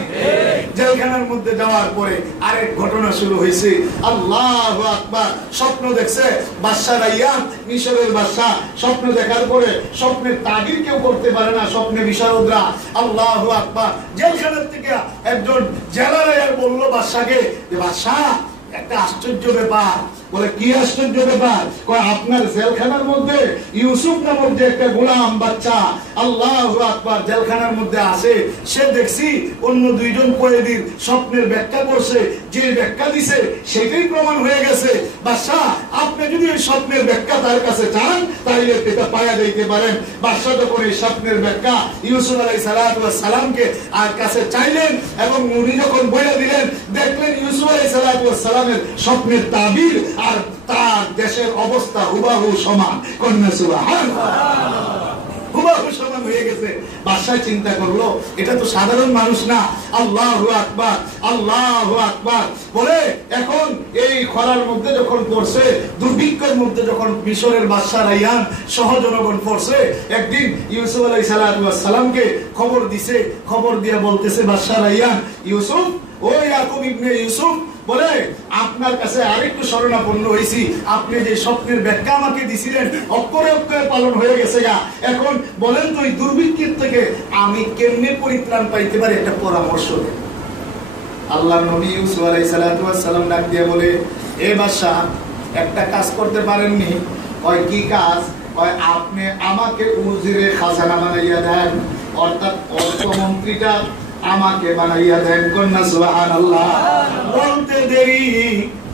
জেলখানার মধ্যে যাওয়ার পরে আরেক ঘটনা শুরু হয়েছে। আল্লাহু আকবার। স্বপ্ন দেখছে বাদশা রাইয়ান, মিশরের বাদশা। স্বপ্ন দেখার পরে স্বপ্নের তাবির কেউ করতে পারে না, স্বপ্নে বিশারদরা। আল্লাহু আকবার। জেলখানার থেকে একজন জেলার বলল বাদশাকে, বাদশা একটা আশ্চর্য ব্যাপার। বলে কি আশ্চর্য ব্যাপার? আপনার জেলখানার মধ্যে ইউসুফ নামক যে একটা গোলাম বাচ্চা, আল্লাহু আকবার, জেলখানার মধ্যে আছে। সে দেখছি অন্য দুইজন কয়েদির স্বপ্নের ব্যাখ্যা করছে, যে ব্যাখ্যা দিছে সেটাই প্রমাণ হয়ে গেছে। বাদশা আপনি যদি ওই স্বপ্নের ব্যাখ্যা তার কাছে চান তাহলে এটা পাওয়া যাইতে পারেন। বাদশা যখন এই স্বপ্নের ব্যাখ্যা ইউসুফ আলাইহিস সালামকে আর কাছে চাইলেন এবং উনি যখন বলে দিলেন, দেখলেন ইউসুফ আলাইহিস সালামের স্বপ্নের তাবির আর তার দেশের অবস্থা হুবাহু সমান। কন্যা সুবহানাল্লাহ। হুবাহু সমান হয়ে গেছে। বাদশা চিন্তা করলো এটা তো সাধারণ মানুষ না, আল্লাহু আকবার, আল্লাহু আকবার বলে এখন এই খরার মধ্যে যখন পড়ছে, দুর্ভিক্ষের মধ্যে যখন মিশরের বাদশা রাইয়ান সহ জনগণ পড়ছে, একদিন ইউসুফ আলাইহিস সালামকে খবর দিছে, খবর দিয়ে বলতেছে বাদশা রাইয়ান, ইউসুফ, ও ইয়াকুব ইবনে ইউসুফ, বলে আপনার কাছে আরেকটু শরণাপন্ন হয়েছি, আপনি যে স্বপ্নের ব্যাখ্যা আমাকে দিছিলেন অক্ষরে অক্ষরে পালন হয়ে গেছে গা, এখন বলেন তো এই দুর্ভিক্ষের থেকে আমি কেমনে পরিত্রাণ পাইতে পারি, একটা পরামর্শ দেন। আল্লাহর নবী ইউসুফ আলাইহিস সালাম ডাক দিয়ে বলে, এ বাদশা, একটা কাজ করতে পারেননি? কয় কি কাজ? কয় আপনি আমাকে উজিরে খাজানা বানাইয়া দেন, অর্থাৎ অর্থমন্ত্রীটা আমাকে বানাইয়া দেন। কন্যা সুবহানাল্লাহ। বলতে দেরি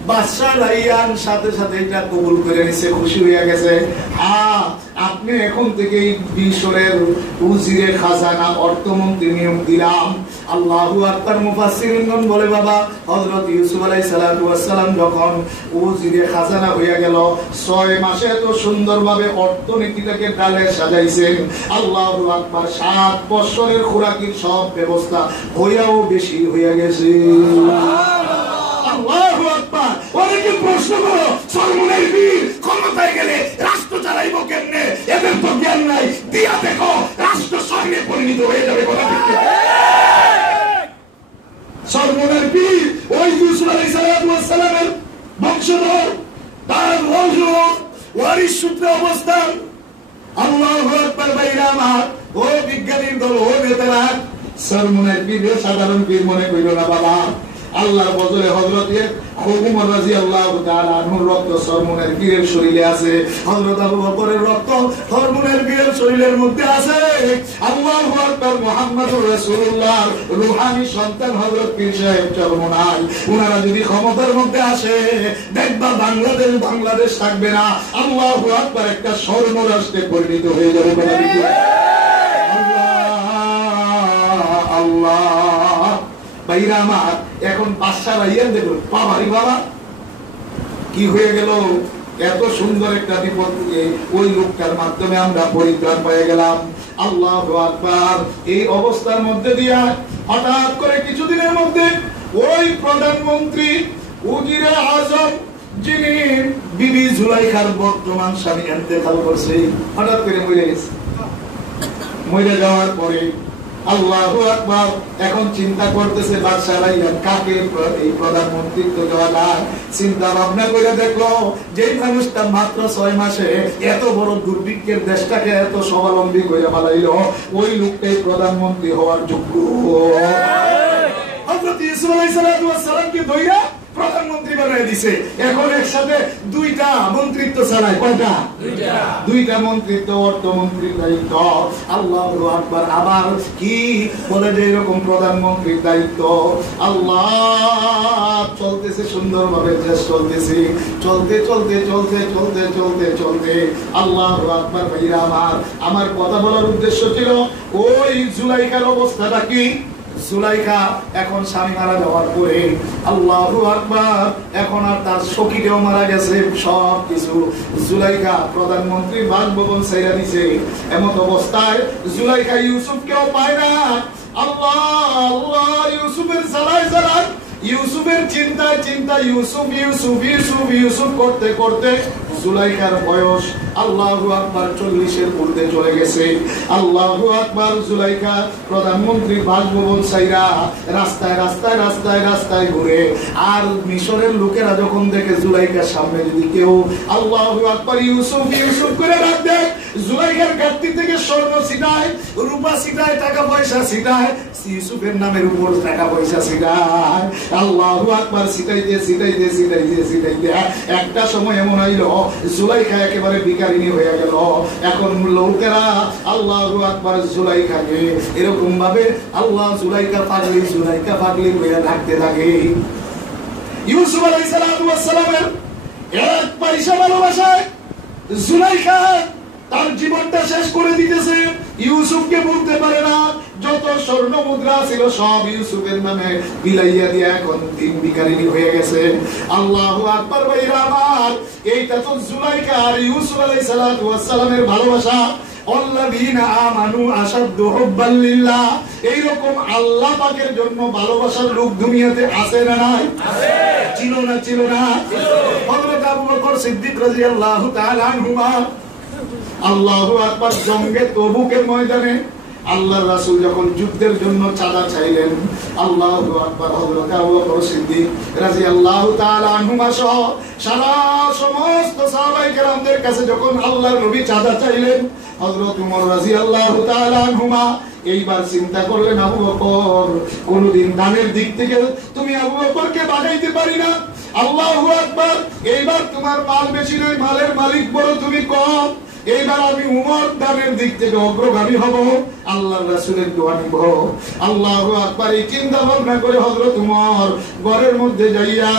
বাদশা রাইয়ান সাথে সাথে এটা কবুল করে নিছে, খুশি হয়ে গেছে। হ্যাঁ, আপনি এখন থেকে মিশরের উজিরে খাজানা অর্থমন্ত্রী নিয়োগ দিলাম। আল্লাহু আকবার। মুফাসসিরিনগণ বলে, বাবা হযরত ইউসুফ আলাইহিস সালাম যখন উজিরে খাজানা হয়ে গেল, 6 মাসে এত সুন্দরভাবে অর্থনীতিটাকে ডালে সাজাইছেন। আল্লাহু আকবার। 7 বছরের খোরাকির সব ব্যবস্থা হইয়াও বেশি হয়ে গেছে। আল্লাহু আকবার। অনেকে প্রশ্ন করো, সলমনের বীর ক্ষমতায় গেলে রাষ্ট্র চালাইবো কেমনে? এদের তো জ্ঞান নাই, দিয়া দেখো রাষ্ট্র সৈন্যে পরিণত হয়ে যাবে। কথা ঠিক? সলমনের বীর ওই ইউসুফ আলাইহিস সালামের বংশধর, তার বংশ ওয়ারিশ সূত্রে অবস্থান। আল্লাহু আকবার। ভাইরা আমার, ও বিজ্ঞানীর দল, ও নেতারা, সলমনের বীর সাধারণ বীর মনে করিল না বাবা। আল্লাহর বদলে হযরত ওমর রাদিয়াল্লাহু তাআলা আনহুর রক্ত সলমনের বীরের শরীরে আছে, হযরত আবু বকরের রক্ত সলমনের বীরের শরীরের মধ্যে আছে। আল্লাহু আকবার। মুহাম্মদুর রাসূলুল্লাহর রূহানি সন্তান হযরত পীর সাহেব চরমনাই, ওনারা যদি ক্ষমতার মধ্যে আসে, দেখবা বাংলাদেশ থাকবে না। আল্লাহু আকবার। একটা স্বর্ণ রাষ্ট্রে পরিণত হয়ে যাবে। আল্লাহ আল্লাহ। ভাইরা আমার, এখন বাদশা রাইয়ান দেখুন, বাবারি বাবা কি হয়ে গেল, এত সুন্দর একটা বিপদ থেকে ওই লোকটার মাধ্যমে আমরা পরিত্রাণ পেয়ে গেলাম। আল্লাহু আকবার। এই অবস্থার মধ্যে দিয়া হঠাৎ করে কিছুদিনের মধ্যে ওই প্রধানমন্ত্রী উজিরে আজম, যিনি বিবি জুলাইখার বর্তমান স্বামী ইন্তেকাল করছে, হঠাৎ করে মরে গেছে। মরে যাওয়ার পরে আল্লাহু আকবার। এখন চিন্তা করতেছে বাদশা রাইয়ান কাকে এই প্রধানমন্ত্রিত্ব দেওয়া যায়। চিন্তা ভাবনা করে দেখলো, যেই মানুষটা মাত্র 6 মাসে এত বড় দুর্ভিক্ষের দেশটাকে এত স্বাবলম্বী করে ফেলাইল, ওই লোকটাই প্রধানমন্ত্রী হওয়ার যোগ্য। হযরত ইউসুফ আলাইহিস সালামকে ধইরা প্রধানমন্ত্রী বানিয়ে দিছে। এখন একসাথে 2টা মন্ত্রিত্ব চালায়। কয়টা? 2টা মন্ত্রিত্ব, অর্থমন্ত্রীর দায়িত্ব। আল্লাহু আকবার। আবার কি বলে যে এরকম প্রধানমন্ত্রীর দায়িত্ব, আল্লাহ চলতেছে সুন্দরভাবে, দেশ চলতেছে, চলতে চলতে চলতে চলতে চলতে চলতে আল্লাহু আকবার। ভাইরা আমার কথা বলার উদ্দেশ্য ছিল ওই জুলাইখার অবস্থাটা কি। জুলাইখা এখন স্বামী মারা যাওয়ার পরে, আল্লাহু আকবার, এখন আর তার সখীটাও মারা গেছে, সব কিছু জুলাইখা প্রধানমন্ত্রী বাসভবন ছেড়ে দিছে। এমন অবস্থায় জুলাইখা ইউসুফকেও পায় না। আল্লাহ আল্লাহ। ইউসুফের জ্বালায় জ্বালায়, ইউসুফের চিন্তায় চিন্তায় ইউসুফ ইউসুফ ইউসুফ ইউসুফ করতে করতে জুলাইখার বয়স আল্লাহু আকবার 40-এর ঊর্ধ্বে চলে গেছে। আল্লাহু আকবার। জুলাইখা প্রধানমন্ত্রী বাসভবন ছাইরা রাস্তায় রাস্তায় রাস্তায় রাস্তায় ঘুরে, আর মিশরের লোকেরা যখন দেখে জুলাইখার সামনে যদি কেউ আল্লাহু আকবার ইউসুফ ইউসুফ করে ডাক দেয়, জুলাইখার গাড়ি থেকে স্বর্ণ ছিটায়, রূপা ছিটায়, টাকা পয়সা ছিটায়, ইউসুফের নামের উপর টাকা পয়সা ছিটায়। আল্লাহু আকবার। ছিটাইতে ছিটাইতে ছিটাইতে ছিটাইতে একটা সময় এমন হইল জুলাইখা একেবারে বিকারিনী হয়ে গেল। এখন লোকেরা আল্লাহু আকবার জুলাইখাকে এরকম ভাবে আল্লাহ জুলাইখা পাগলি হয়ে ডাকতে থাকে। ইউসুফ আলাইহিস সালামের এক পয়সা ভালোবাসায় জুলাইখা তার জীবনটা শেষ করে দিতেছে। ইউসুফকে বলতে পারে না, যত স্বর্ণ মুদ্রা ছিল সব ইউসুফের নামে বিলাইয়া দিয়া এখন 3 ভিখারিনী হয়ে গেছে। আল্লাহু আকবার। ভাইরা আমার, এইটা তো জুলাইখা আর ইউসুফ আলাইহিস সালামের ভালোবাসা। আল্লাযীনা আমানু আশাদ্দু হুব্বান লিল্লাহ। এইরকম আল্লাহ পাকের জন্য ভালোবাসার লোক দুনিয়াতে আছে না নাই? আছে। ছিল না? হযরত আবু বকর সিদ্দিক রাদিয়াল্লাহু তাআলা আনহুমা আল্লাহু আকবার, জঙ্গে তবুকের ময়দানে আল্লাহর রাসূল যখন যুদ্ধের জন্য চাঁদা চাইলেন, আল্লাহু আকবার, হযরত আবু বকর সিদ্দিক রাদিয়াল্লাহু তাআলা আনহুমা সহ সারা সমস্ত সাহাবায়ে কেরামদের কাছে যখন আল্লাহর নবী চাঁদা চাইলেন, হযরত ওমর রাদিয়াল্লাহু তাআলা আনহুমা এইবার চিন্তা করলেন, আবু বকর, কোনদিন দানের দিক থেকে তুমি আবু বকরকে বাগাইতে পারি না। আল্লাহু আকবার, এইবার তোমার মাল বেশি নয়, মালের মালিক বড়, তুমি কম। এইবার আমি উমর দানের দিক থেকে অগ্রগামী হব, আল্লাহর রাসূলের দোয়া নিব। আল্লাহু আকবার, এই চিন্তা ভাবনা করে হযরত উমর ঘরের মধ্যে যাইয়া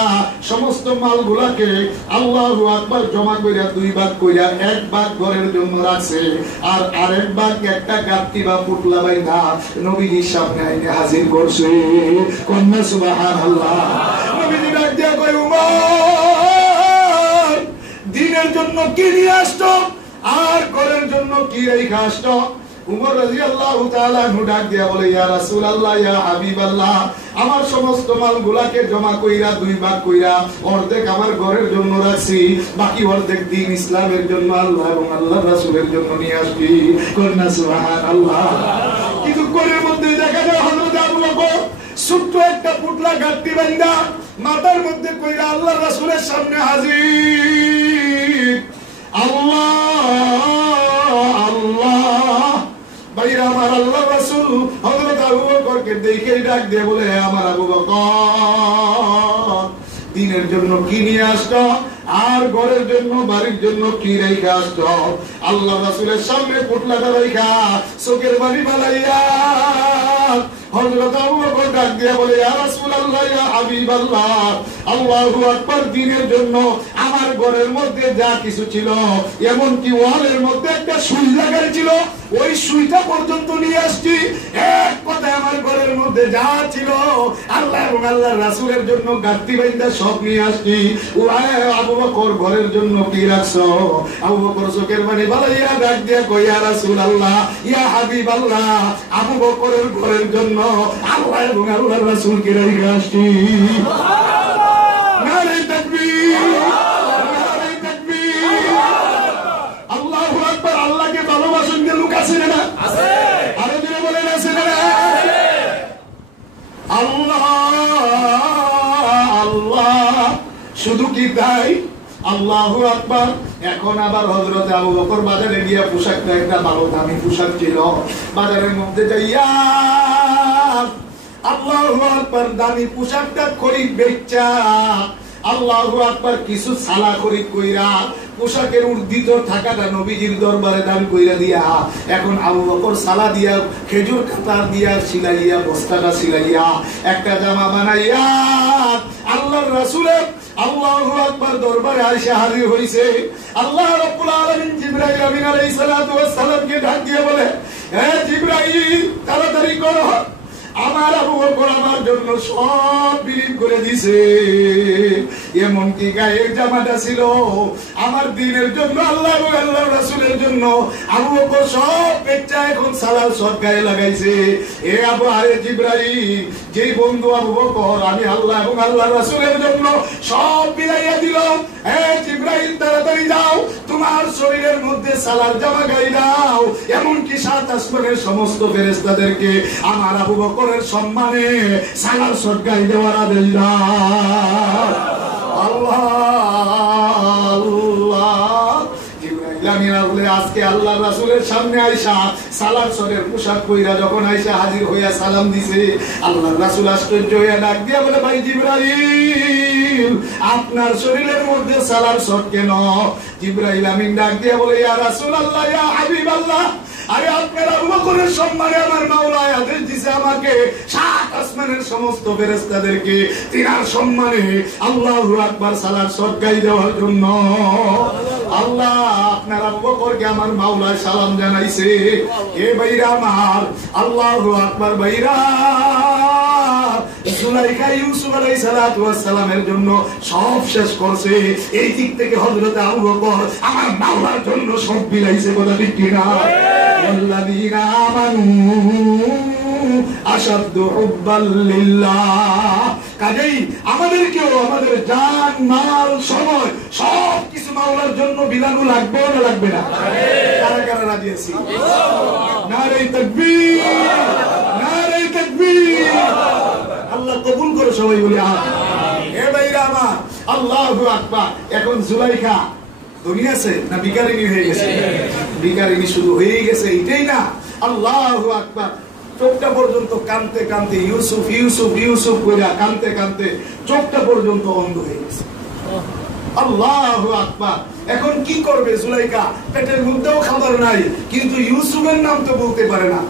সমস্ত মালগুলাকে আল্লাহু আকবার জমা কইরা দুই ভাগ কইরা এক ভাগ ঘরের জন্য রাখছে, আর আরেক ভাগ একটা গাঁটটি বা পুটলা বাইন্ধা নবীজির সামনে এনে হাজির করছে। কন্যা সুবহানাল্লাহ। নবীজি ডাক দিয়া কয়, উমর, দিনের জন্য কি নিয়ে আসছো আর ঘরের জন্য কি রেখে আসছো? উমর রাদিয়াল্লাহু তাআলা আনহু ডাক দিয়া বলে, ইয়া রাসূলুল্লাহ, ইয়া হাবিবাল্লাহ, আমার সমস্ত মালগুলাকে জমা কইরা দুই ভাগ কইরা অর্ধেক আমার ঘরের জন্য রাখছি, বাকি অর্ধেক দিন ইসলামের জন্য আল্লাহ এবং আল্লাহর রাসূলের জন্য নিয়ে আসবি। কন্যা সুবহানাল্লাহ। কিন্তু ঘরের মধ্যে দেখা যায় হযরত আবু বকর ছোট্ট একটা পুটলা গাঁটটি বাঁধা মাথার মধ্যে কইরা আল্লাহর রাসূলের সামনে হাজির। আল্লাহ ভাইরা আমার, আল্লাহ রাসূল হযরত আবু বকরকে দেখে ডাক দিয়ে বলে, আমার আবু বকর, দিনের জন্য কি নিয়ে আসছো আর ঘরের জন্য বাড়ির জন্য কি রেখে আসছো? আল্লাহ রাসূলের সামনে পুটলাটা রাইখা চোখের পানি ফেলাইয়া হযরত আবু বকর ডাক দিয়ে বলে, ইয়া রাসূলুল্লাহ, ইয়া হাবিবাল্লাহ, আল্লাহু আকবার, দিনের জন্য আমার ঘরের মধ্যে যা কিছু ছিল, এমন কি ওয়ালের মধ্যে একটা সুই লাগাই ছিল, ওই সুইটা পর্যন্ত নিয়ে আসছি। এক কথায় আমার ঘরের মধ্যে যা ছিল আল্লাহ এবং আল্লাহর রাসূলের জন্য গাঁটটি বাইন্ধা সব নিয়ে আসছি। আবু বকর, ঘরের জন্য কি রাখছো? আবু বকর চোখের পানি ফেলাইয়া ডাক দিয়া কই, ইয়া রাসূলুল্লাহ, ইয়া হাবিবাল্লাহ, আবু বকরের ঘরের জন্য আল্লাহ এবং আল্লাহর রাসূলকে রেখে আসছি। নারে তাকবীর, নারে তাকবীর। আল্লাহু আকবার। আল্লাহকে ভালোবাসেন যে লোক আছে না? আছে। আরো জোরে বলেন, আছে না? আল্লাহ আল্লাহ। শুধু কি তাই? আল্লাহু আকবার। এখন আবার হযরত আবু বকর বাজারে গিয়া পোশাকটা একটা ভালো দামি পোশাক ছিল, বাজারের মধ্যে যাইয়া আল্লাহু আকবার দামি পোশাকটা খরিদ বেচা, আল্লাহু আকবার, কিছু সালা খরিদ কইরা পোশাকের উর্দিত থাকাটা নবীজির দরবারে দান কইরা দিয়া, এখন আবু বকর সালা দিয়া খেজুর কাতার দিয়া সিলাইয়া বস্তাটা সিলাইয়া একটা জামা বানাইয়া আল্লাহর রাসূলের আল্লাহু আকবার দরবারে আয়েশা হাজির হইছে। আল্লাহ রাব্বুল আলামিন জিবরাইল আমিন আলাইহিস সালাতু ওয়াস সালামকে ডাক দিয়ে বলে, হে জিবরাইল, তাড়াতাড়ি করো, আমার আবু বকর আমার জন্য সব বিলীন করে দিছে। এমনকি গায়ের জামাটা ছিল আমার দিনের জন্য, আল্লাহ এবং আল্লাহর রাসূলের জন্য, আবু বকর সব পেঁচা এখন সালাল সব গায়ে লাগাইছে। এ আবু, আরে জিবরাইল, যেই বন্ধু আবু বকর আমি আল্লাহ এবং আল্লাহর রাসূলের জন্য সব বিলাইয়া দিল, হে জিবরাইল, তাড়াতাড়ি যাও, তোমার শরীরের মধ্যে সালার জামা গায়ে দাও, এমনকি সাত আসমানের সমস্ত ফেরেশতাদেরকে আমার আবু বকরের সম্মানে সালার সব গায়ে দেওয়ার আদেশ দাও। আল্লাহ আল্লাহ। জিবরাইল আমিন আজকে আল্লাহর রাসূলের সামনে আয়েশা সালার সরের পোশাক কইরা যখন আয়েশা হাজির হইয়া সালাম দিছে, আল্লাহর রাসূল আশ্চর্য হইয়া ডাক দিয়া বলে, ভাই জিবরাইল, আপনার শরীরের মধ্যে সালার সর কেন? জিবরাইল আমিন ডাক দিয়া বলে, ইয়া রাসূলুল্লাহ, ইয়া হাবিবাল্লাহ, আরে আপনার আবু বকরের সম্মানে আমার মাওলা আদেশ দিয়েছে আমাকে সাত আসমানের সমস্ত ফেরেশতাদেরকে তিনার সম্মানে আল্লাহু আকবার সালাত সদকাই দেওয়ার জন্য। আল্লাহ আপনার আবু বকরকে আমার মাওলা সালাম জানাইছে। এ ভাইরা আমার, আল্লাহু আকবার ভাইরা, জুলাইখা ইউসুফ আলাইহিস সালাতু ওয়াস সালামের জন্য সব শেষ করছে। এই দিক থেকে হযরত আবু বকর আমার মাওলার জন্য সব বিলাইছে, কথা ঠিক কি না? আল্লাযীনা আমানু আশাদ্দু হুব্বাল লিল্লাহ। কাজেই আমাদেরকেও আমাদের জান মাল সময় সব কিছু মাওলার জন্য বিলানো লাগবে না লাগবে না? কারা কারা রাজি আছি? নারে তাকবীর, নারে তাকবীর। আল্লাহ কবুল করে সবাই বলি আমিন। হে ভাইরা আমার, আল্লাহু আকবার। এখন জুলাইখা দুনিয়া আছে না বিকারিনী হয়ে গেছে? বিকারিনী শুধু হয়ে গেছে এটাই না, আল্লাহু আকবার। চোখটা পর্যন্ত কানতে কানতে ইউসুফ ইউসুফ ইউসুফ কইরা কানতে কানতে চোখটা পর্যন্ত অন্ধ হয়ে গেছে। আল্লাহু আকবার। এখন কি করবে জুলাইখা? পেটের মধ্যেও খাবার নাই, কিন্তু ইউসুফের নাম তো বলতে পারে না।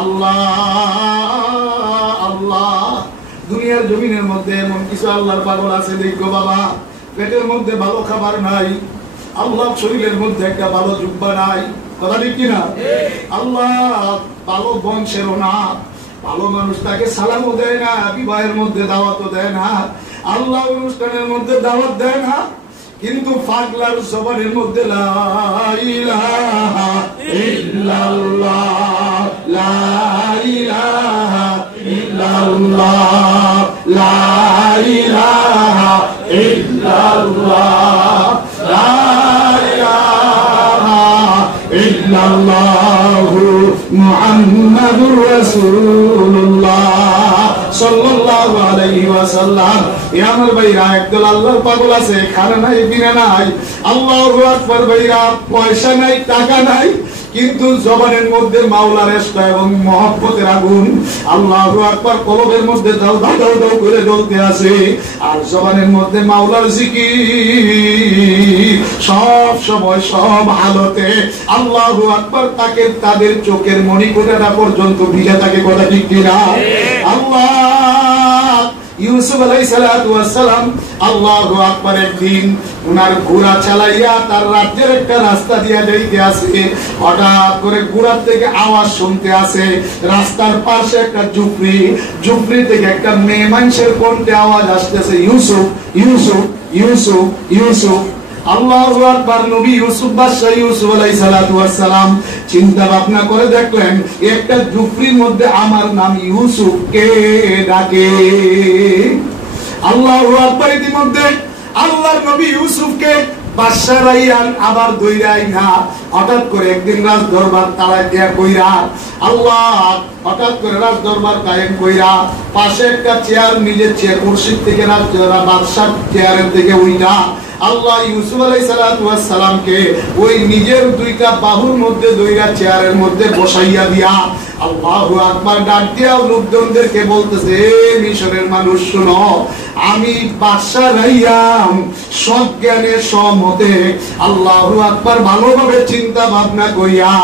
আল্লাহ আল্লাহ। দুনিয়ার জমিনের মধ্যে এমন কিছু আল্লাহর পাগল আছে দেখো বাবা, পেটের মধ্যে ভালো খাবার নাই, আল্লাহ শরীরের মধ্যে একটা ভালো জুব্বা নাই, কথা ঠিক কিনা? আল্লাহ ভালো বংশেরও না, ভালো মানুষ তাকে সালামও দেয় না, বিবাহের মধ্যে দাওয়াতও দেয় না, আল্লাহ অনুষ্ঠানের মধ্যে দাওয়াত দেয় না, কিন্তু পাগলার জবানের মধ্যে লা ইলাহা ইল্লাল্লাহ লা ইলাহা ইল্লাল্লাহ লা ইলাহা ইল্লাল্লাহ লা ইলাহা ইল্লাল্লাহু মুহাম্মাদুর রাসূলুল্লাহ সাল্লাল্লাহু আলাইহি ওয়াসাল্লাম। আমার ভাইরা একদল আল্লাহর পাগল আছে, খানা নাই বিনা নাই, আল্লাহু আকবার। ভাইরা পয়সা নাই টাকা নাই, কিন্তু জবানের মধ্যে মাওলার ইশক এবং মহব্বতের আগুন আল্লাহু আকবার কলবের মধ্যে দাও দাও দাও দাও করে জ্বলতে আছে। আর জবানের মধ্যে মাওলার জিকির সব সময় সব হালতে আল্লাহু আকবার। তাকে তাদের চোখের মণিকোটাটা পর্যন্ত ভিজা থাকে, কথা ঠিক কিনা? আল্লাহ ইউসুফ আলাইহিস সালাতু ওয়াস সালাম আল্লাহু আকবার একদিন উনার ঘোড়া চালাইয়া তার রাজ্যের একটা রাস্তা দিয়া যাইতে আছে। হঠাৎ করে ঘোড়ার থেকে আওয়াজ শুনতে আছে, রাস্তার পাশে একটা ঝুপড়ি, ঝুপড়ি থেকে একটা মেয়ে মানুষের কণ্ঠে আওয়াজ আসতেছে, ইউসুফ ইউসুফ ইউসুফ ইউসুফ। আল্লাহু আকবার। নবী ইউসুফ বাদশা ইউসুফ আলাইহিস সালাতু ওয়াস সালাম চিন্তা ভাবনা করে দেখলেন একটা ঝুপড়ির মধ্যে আমার নাম ইউসুফ কে ডাকে। আল্লাহু আকবার। ইতিমধ্যে আল্লাহর নবী ইউসুফকে বাদশা রাইয়ান আবার দইরাই না। হঠাৎ করে একদিন রাজ দরবার তারা দিয়া কইরা আল্লাহ হঠাৎ করে রাজ দরবার কায়েম কইরা পাশে একটা চেয়ার, নিজের চেয়ার কুরসির থেকে বাদশার চেয়ারের থেকে উইঠা আল্লাহ ইউসুফ আলাইহিস সালাতু ওয়াস সালামকে ওই নিজের দুইটা বাহুর মধ্যে দুইটা চেয়ারের মধ্যে বসাইয়া দিয়া আল্লাহু আকবার ডাক দিয়া লোকজনদেরকে বলতেছে, মিশরের মানুষ শুনো, আমি বাদশা রাইয়াম সজ্ঞানে সমতে আল্লাহু আকবার ভালোভাবে চিন্তা ভাবনা কইয়া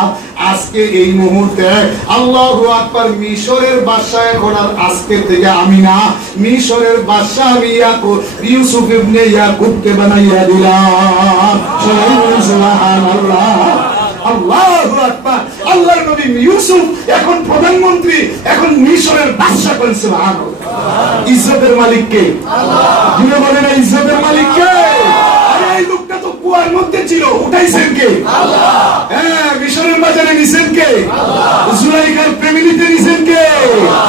আজকে এই মুহূর্তে আল্লাহু আকবার মিশরের বাদশা এখন আর আজকে থেকে আমি না, মিশরের বাদশা আমি ইউসুফ ইবনে ইয়াকুবকে বানাইয়া দিলাম। সুবহানাল্লাহ, আল্লাহু আকবার। আল্লাহর নবী ইউসুফ এখন প্রধানমন্ত্রী, এখন মিশরের বাদশা। সুবহানাল্লাহ। ইজ্জতের মালিক কে? আল্লাহ। যিনি বলেন ইজ্জতের মালিক কে? আরে এই লোকটা তো কুয়ার মধ্যে ছিল, উঠাইছেন কে? আল্লাহ। হ্যাঁ, মিশরের বাজারে নিছেন কে? আল্লাহ। জুলাইখার ফ্যামিলিতে নিছেন কে? আল্লাহ।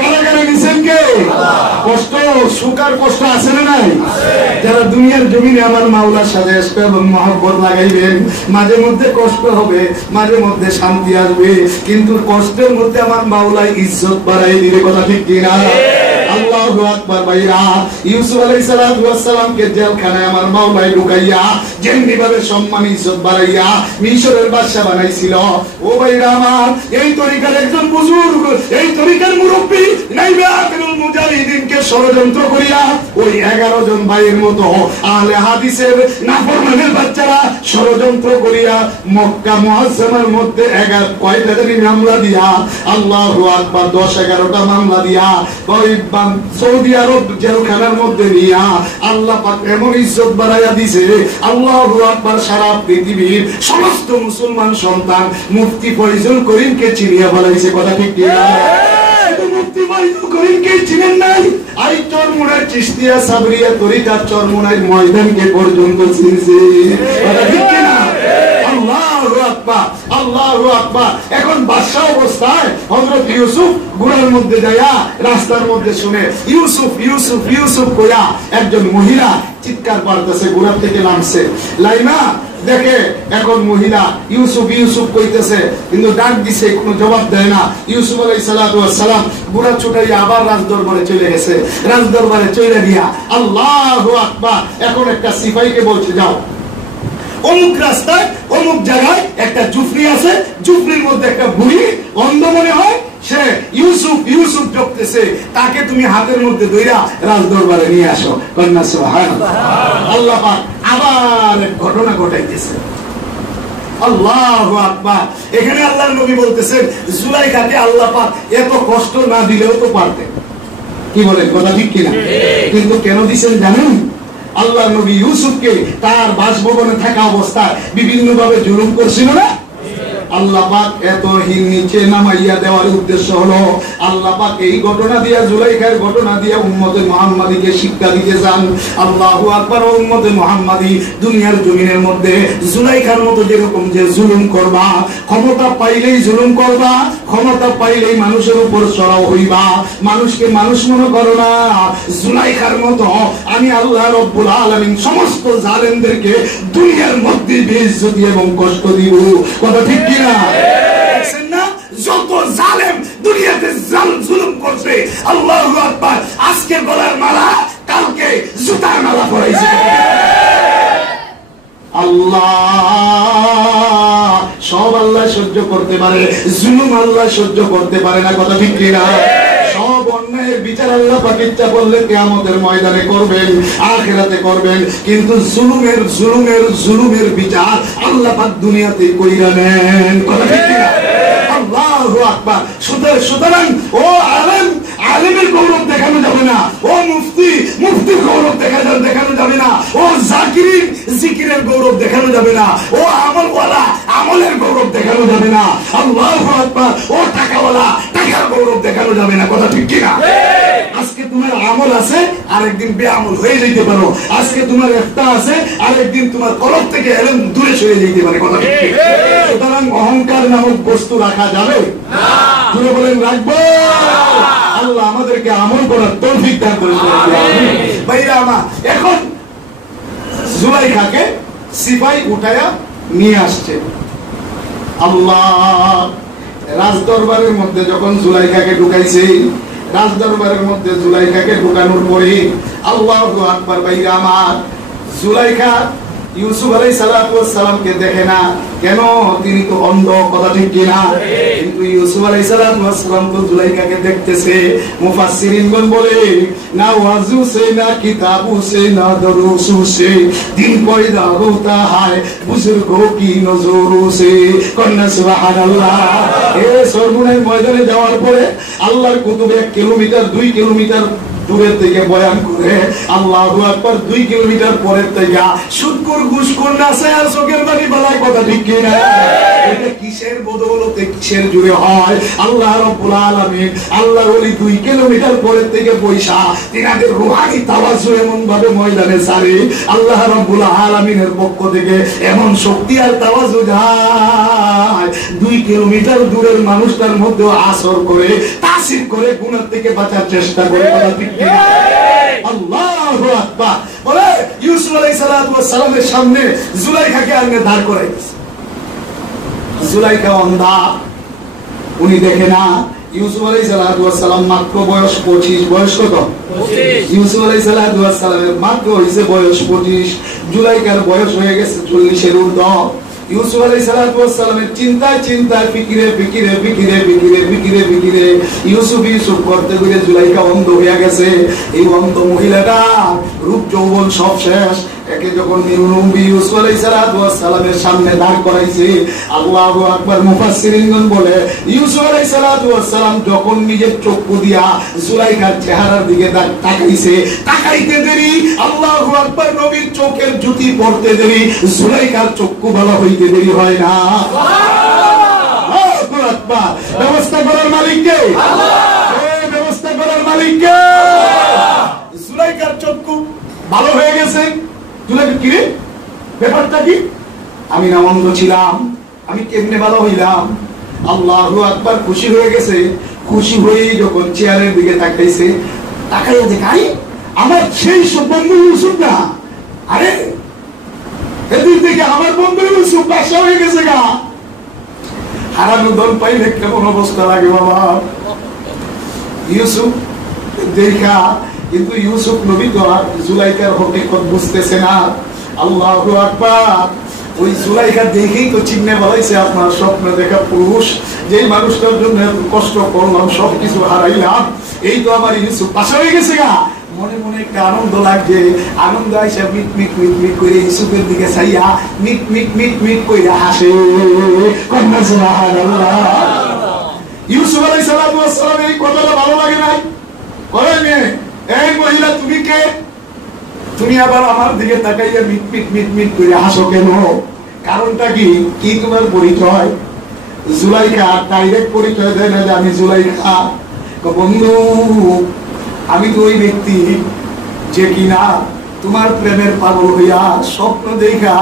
কারাগারে নিছেন কে? আল্লাহ। কষ্ট সুখার কষ্ট আছে না নাই? আছে। যারা দুনিয়ার জমিনে আমার মাওলার সাথে ইশক এবং মহব্বত লাগাইবেন, মাঝে মধ্যে কষ্ট হবে, মাঝে মধ্যে শান্তি আসবে, কিন্তু কষ্টের মধ্যে আমার মাওলা ইজ্জত বাড়াই দিবে, কথা ঠিক কিনা? আল্লাহু আকবার। ভাইরা ইউসুফ আলাইহিস সালাতু ওয়াস সালামকে জেলখানায় আমার মাওলাই ঢুকাইয়া যেমনি ভাবে সম্মান ইজ্জত বাড়াইয়া মিশরের বাদশা বানাইছিল, ও ভাইরা আমার, এই তরিকার একজন বুজুর্গ, এই তরিকার মুরব্বী নাইবে আকিরুল মুজাহিদিনকে ষড়যন্ত্র করিয়া ওই 11 জন ভাইয়ের মতো আহলে হাদিসের নাফরমানের বাচ্চারা ষড়যন্ত্র করিয়া মক্কা মুআজ্জামার মধ্যে 11 কয়টা জানি মামলা দিয়া, আল্লাহু আকবার, 10-11টা মামলা দিয়া ওই সৌদি আরব জেলখানার মধ্যে নিয়া আল্লাহ পাক এমন ইজ্জত বাড়াইয়া দিছে, আল্লাহু আকবার। সারা পৃথিবীর সমস্ত মুসলমান সন্তান মুফতি ফয়জুল করিমকে চিনিয়া বলাইছে, কথা ঠিক কিনা? মুফতি ফয়জুল করিমকে চিনেন নাই? আই চরমুনার চিশতিয়া সাবরিয়া তরিকার চরমুনার ময়দানকে পর্যন্ত চিনছে। কথা ঠিক কিনা? আল্লাহু আকবার, আল্লাহু আকবার। এখন বাদশা অবস্থায় হযরত ইউসুফ গুড়ার মধ্যে যায়া রাস্তার মধ্যে শুনে ইউসুফ ইউসুফ ইউসুফ কইয়া একজন মহিলা চিৎকার করতেছে, গুড়ার থেকে নামছে। লাইমা দেখে এখন মহিলা ইউসুফ ইউসুফ কইতেছে, কিন্তু ডাক দিছে, কোনো জবাব দেয় না। ইউসুফ আলাইহিস সালাতু ওয়াস সালাম বুড়া ছুটাইয়া আবার রাজদরবারে চলে গেছে। রাজদরবারে চলে গিয়া আল্লাহু আকবার এখন একটা সিপাহীকে বলছে, যাও অমুক রাস্তায় অমুক জায়গায় একটা জুফরি আছে, জুফরির মধ্যে একটা বুড়ি অন্ধ মনে হয়, সে ইউসুফ ইউসুফ জপতেছে, তাকে তুমি হাতের মধ্যে ধইরা রাজদরবারে নিয়ে আসো। কন্যা সুবহানাল্লাহ। আল্লাহ পাক আবার এক ঘটনা ঘটাইতেছে। আল্লাহু আকবার। এখানে আল্লাহর নবী বলতেছেন জুলাইখাকে আল্লাহ পাক এত কষ্ট না দিলেও তো পারতেন। কি বলেন, কথা ঠিক কিনা? কিন্তু কেন দিবেন জানেন? আল্লাহ নবী ইউসুফকে তার বাসভবনে থাকা অবস্থায় বিভিন্ন ভাবে জুলুম করছিল না? আল্লাহ পাক এত হিন নিচে নামাইয়া দেওয়ার উদ্দেশ্য হলো আল্লাহ পাক এই ঘটনা দিয়া, জুলাইখার ঘটনা দিয়া উম্মতে মুহাম্মাদীকে শিক্ষা দিতে চান। আল্লাহু আকবার। উম্মতে মুহাম্মাদী দুনিয়ার জমিনের মধ্যে জুলাইখার মতো যেরকম যে জুলুম করবা, ক্ষমতা পাইলেই জুলুম করবা, ক্ষমতা পাইলেই মানুষের উপর চড়াও হইবা, মানুষকে মানুষ মনে করো না। জুলাইখার মতো আমি আল্লাহ রব্বুল আলামিন সমস্ত জালেমদেরকে দুনিয়ার মধ্যে বেইজ্জতি এবং কষ্ট দিব। কথা ঠিক কিনা? দেখছেন না যত জালেম দুনিয়াতে জুলুম করছে, আল্লাহু আকবার, আজকে গলার মালা কালকে জুতার মালা পরাইছে। আল্লাহ সব আল্লাহ সহ্য করতে পারে, জুলুম আল্লাহ সহ্য করতে পারে না। কথা ঠিক কিনা? সব অন্যায়ের বিচার আল্লাহ পাক ইচ্ছা করলে কিয়ামতের ময়দানে করবেন, আখিরাতে করবেন, কিন্তু জুলুমের বিচার আল্লাহ পাক দুনিয়াতে কইরা নেন। কথা ঠিক কিনা? আল্লাহু আকবার। সুতরাং ও আলেমের গৌরব দেখানো যাবে না, ও মুফতির গৌরব দেখানো যাবে না, ও জিকিরের গৌরব দেখানো যাবে না, ও আমলওয়ালা আমলের গৌরব দেখানো যাবে না। আল্লাহু আকবার। ও টাকাওয়ালা টাকার গৌরব দেখানো যাবে না। কথা ঠিক কিনা? আজকে তোমার আমল আছে, আরেকদিন বেআমল হয়ে যেতে পারো। আজকে তোমার ইফতা আছে, আরেকদিন তোমার কলব থেকে ইলম দূরে সরে যেতে পারে। কথা ঠিক কিনা? সুতরাং অহংকার নামক বস্তু রাখা যাবে না। তুমি বলেন রাখবো? আল্লাহ আমাদেরকে আমল করার তৌফিক দান করুন। ভাইরা আমার, এখন জুলাইখাকে সিপাহী উঠায়া নিয়ে আসছে। আল্লাহ রাজদরবারের মধ্যে যখন জুলাইখাকে ঢুকাইছে, রাজদরবারের মধ্যে জুলাইখাকে ঢুকানোর পরে আল্লাহু আকবার। ভাইরা আমার, জুলাইখা ইউসুফ আলাইহিস সালাতু ওয়াস সালামকে দেখে না, কেন? তিনি তো অন্ধ। কথা ঠিক কিনা? কিন্তু ইউসুফ আলাইহিস সালাতু ওয়াস সালাম তো জুলাইখাকে দেখতেছে। মুফাসসিরিনগণ বলে না ওয়াজু সে, না কিতাবু সে, না দরুসু সে, দিন পয়দা হোতা হায় বুজুর্গো কি নজরু সে। কন্যা সুবহানাল্লাহ। এই সরবুনের ময়দানে যাওয়ার পরে আল্লাহর কুতুবে 1 কিলোমিটার 2 কিলোমিটার দূরের থেকে বয়ান করে, আল্লাহু আকবার, 2 কিলোমিটার পরের থেকে সুদখোর ঘুষখোর নাসে আর চোখের পানি বালায়। কথা ঠিক কিনা? এটা কিসের বদৌলতে, কিসের জুড়ে হয়? আল্লাহ রাব্বুল আলামিন আল্লাহর ওলি 2 কিলোমিটার পরের থেকে পয়সা তিনাদের রূহানি তাওয়াজ্জু এমন ভাবে ময়দানে ছাড়ে, আল্লাহ রাব্বুল আলামিনের পক্ষ থেকে এমন শক্তি আর তাওয়াজ্জু যায়, 2 কিলোমিটার দূরের মানুষটার মধ্যে আসর করে, তাসির করে, গুনাহ থেকে বাঁচার চেষ্টা করে। কথা ঠিক কিনা? আল্লাহু আকবার। বলে ইউসুফ আলাইহিস সালাতু ওয়াস সালামের সামনে জুলাইখাকে আনতে দাঁড় করাইছে। জুলাইখা অন্ধা, উনি দেখে না। ইউসুফ আলাইহিস সালাতু ওয়াস সালাম মাত্র বয়স 25। বয়স কত? 25। ইউসুফ আলাইহিস সালাতু ওয়াস সালামের মাত্র হইছে বয়স 25। জুলাইখার বয়স হয়ে গেছে 40-এর ঊর্ধ্ব। ইউসুফ আলাইহিস সালাতু ওয়াস সালামের চিন্তায় ফিকিরে ইউসুফ করতে গিয়ে জুলাইখা অন্ধ হয়ে গেছে। এই অন্ধ মহিলাটা রূপ যৌবন সব শেষ। একে যখন নবী ইউসুফ আলাইহিস সালাতু ওয়াস সালামের সামনে দাঁড় করাইছে, আল্লাহু আকবার। মুফাসসিরিনগণ বলে ইউসুফ আলাইহিস সালাতু ওয়াস সালাম যখন নিজের চক্ষু দিয়া জুলাইখার চেহারার দিকে তাকাইছে, তাকাইতে দেরি, আল্লাহু আকবার, নবীর চোখের জ্যোতি পড়তে দেরি, জুলাইখার চক্ষু ভালো হইতে দেরি হয় না। সুবহানাল্লাহ। ব্যবস্থা করার মালিক কে? আল্লাহ। ভালো হয়ে গেছে। জুলাইখা কি রে, ব্যাপারটা কি? আমি না অন্ধ ছিলাম, আমি কেমনে ভালো হইলাম? আল্লাহু আকবার, খুশি হয়ে গেছে। খুশি হয়ে যখন চেয়ারের দিকে তাকাইছে, তাকাইয়া দেখাই আমার সেই সব বন্ধু ইউসুফ না। আরে এদিক থেকে আমার বন্ধু ইউসুফ বাসা হয়ে গেছে গা। হারানো দল পাইলে কেমন অবস্থা লাগে বাবা। ইউসুফ দেখা, কিন্তু ইউসুফ নবী তো আর জুলাইখার হকিকত বুঝতেছে না। আল্লাহু আকবার। ওই জুলাইখা দেখেই তো চিহ্নে বলাইছে আপনার স্বপ্ন দেখা পুরুষ, যে মানুষটার জন্য কষ্ট করলাম, সবকিছু হারাইলাম, এই তো আমার ইউসুফ পাশা হয়ে গেছে গা। মনে মনে একটা আনন্দ লাগছে। আনন্দ আইসা মিট মিট মিট মিট করে ইউসুফের দিকে চাইয়া মিট মিট মিট মিট করে হাসে। ইউসুফ আলাইহিস সালাম এই কথাটা ভালো লাগে নাই? করেন এই মহিলা তুমি কে? তুমি আবার আমার দিকে তাকাইয়া মিট মিট মিট মিট করে হাসো কেন? কারণটা কি? কি তোমার পরিচয়? জুলাইখা ডাইরেক্ট পরিচয় দেয় না যে আমি জুলাইখা। বন্ধু, আমি তো ওই ব্যক্তি যে কিনা তোমার প্রেমের পাগল হইয়া স্বপ্ন দেখা,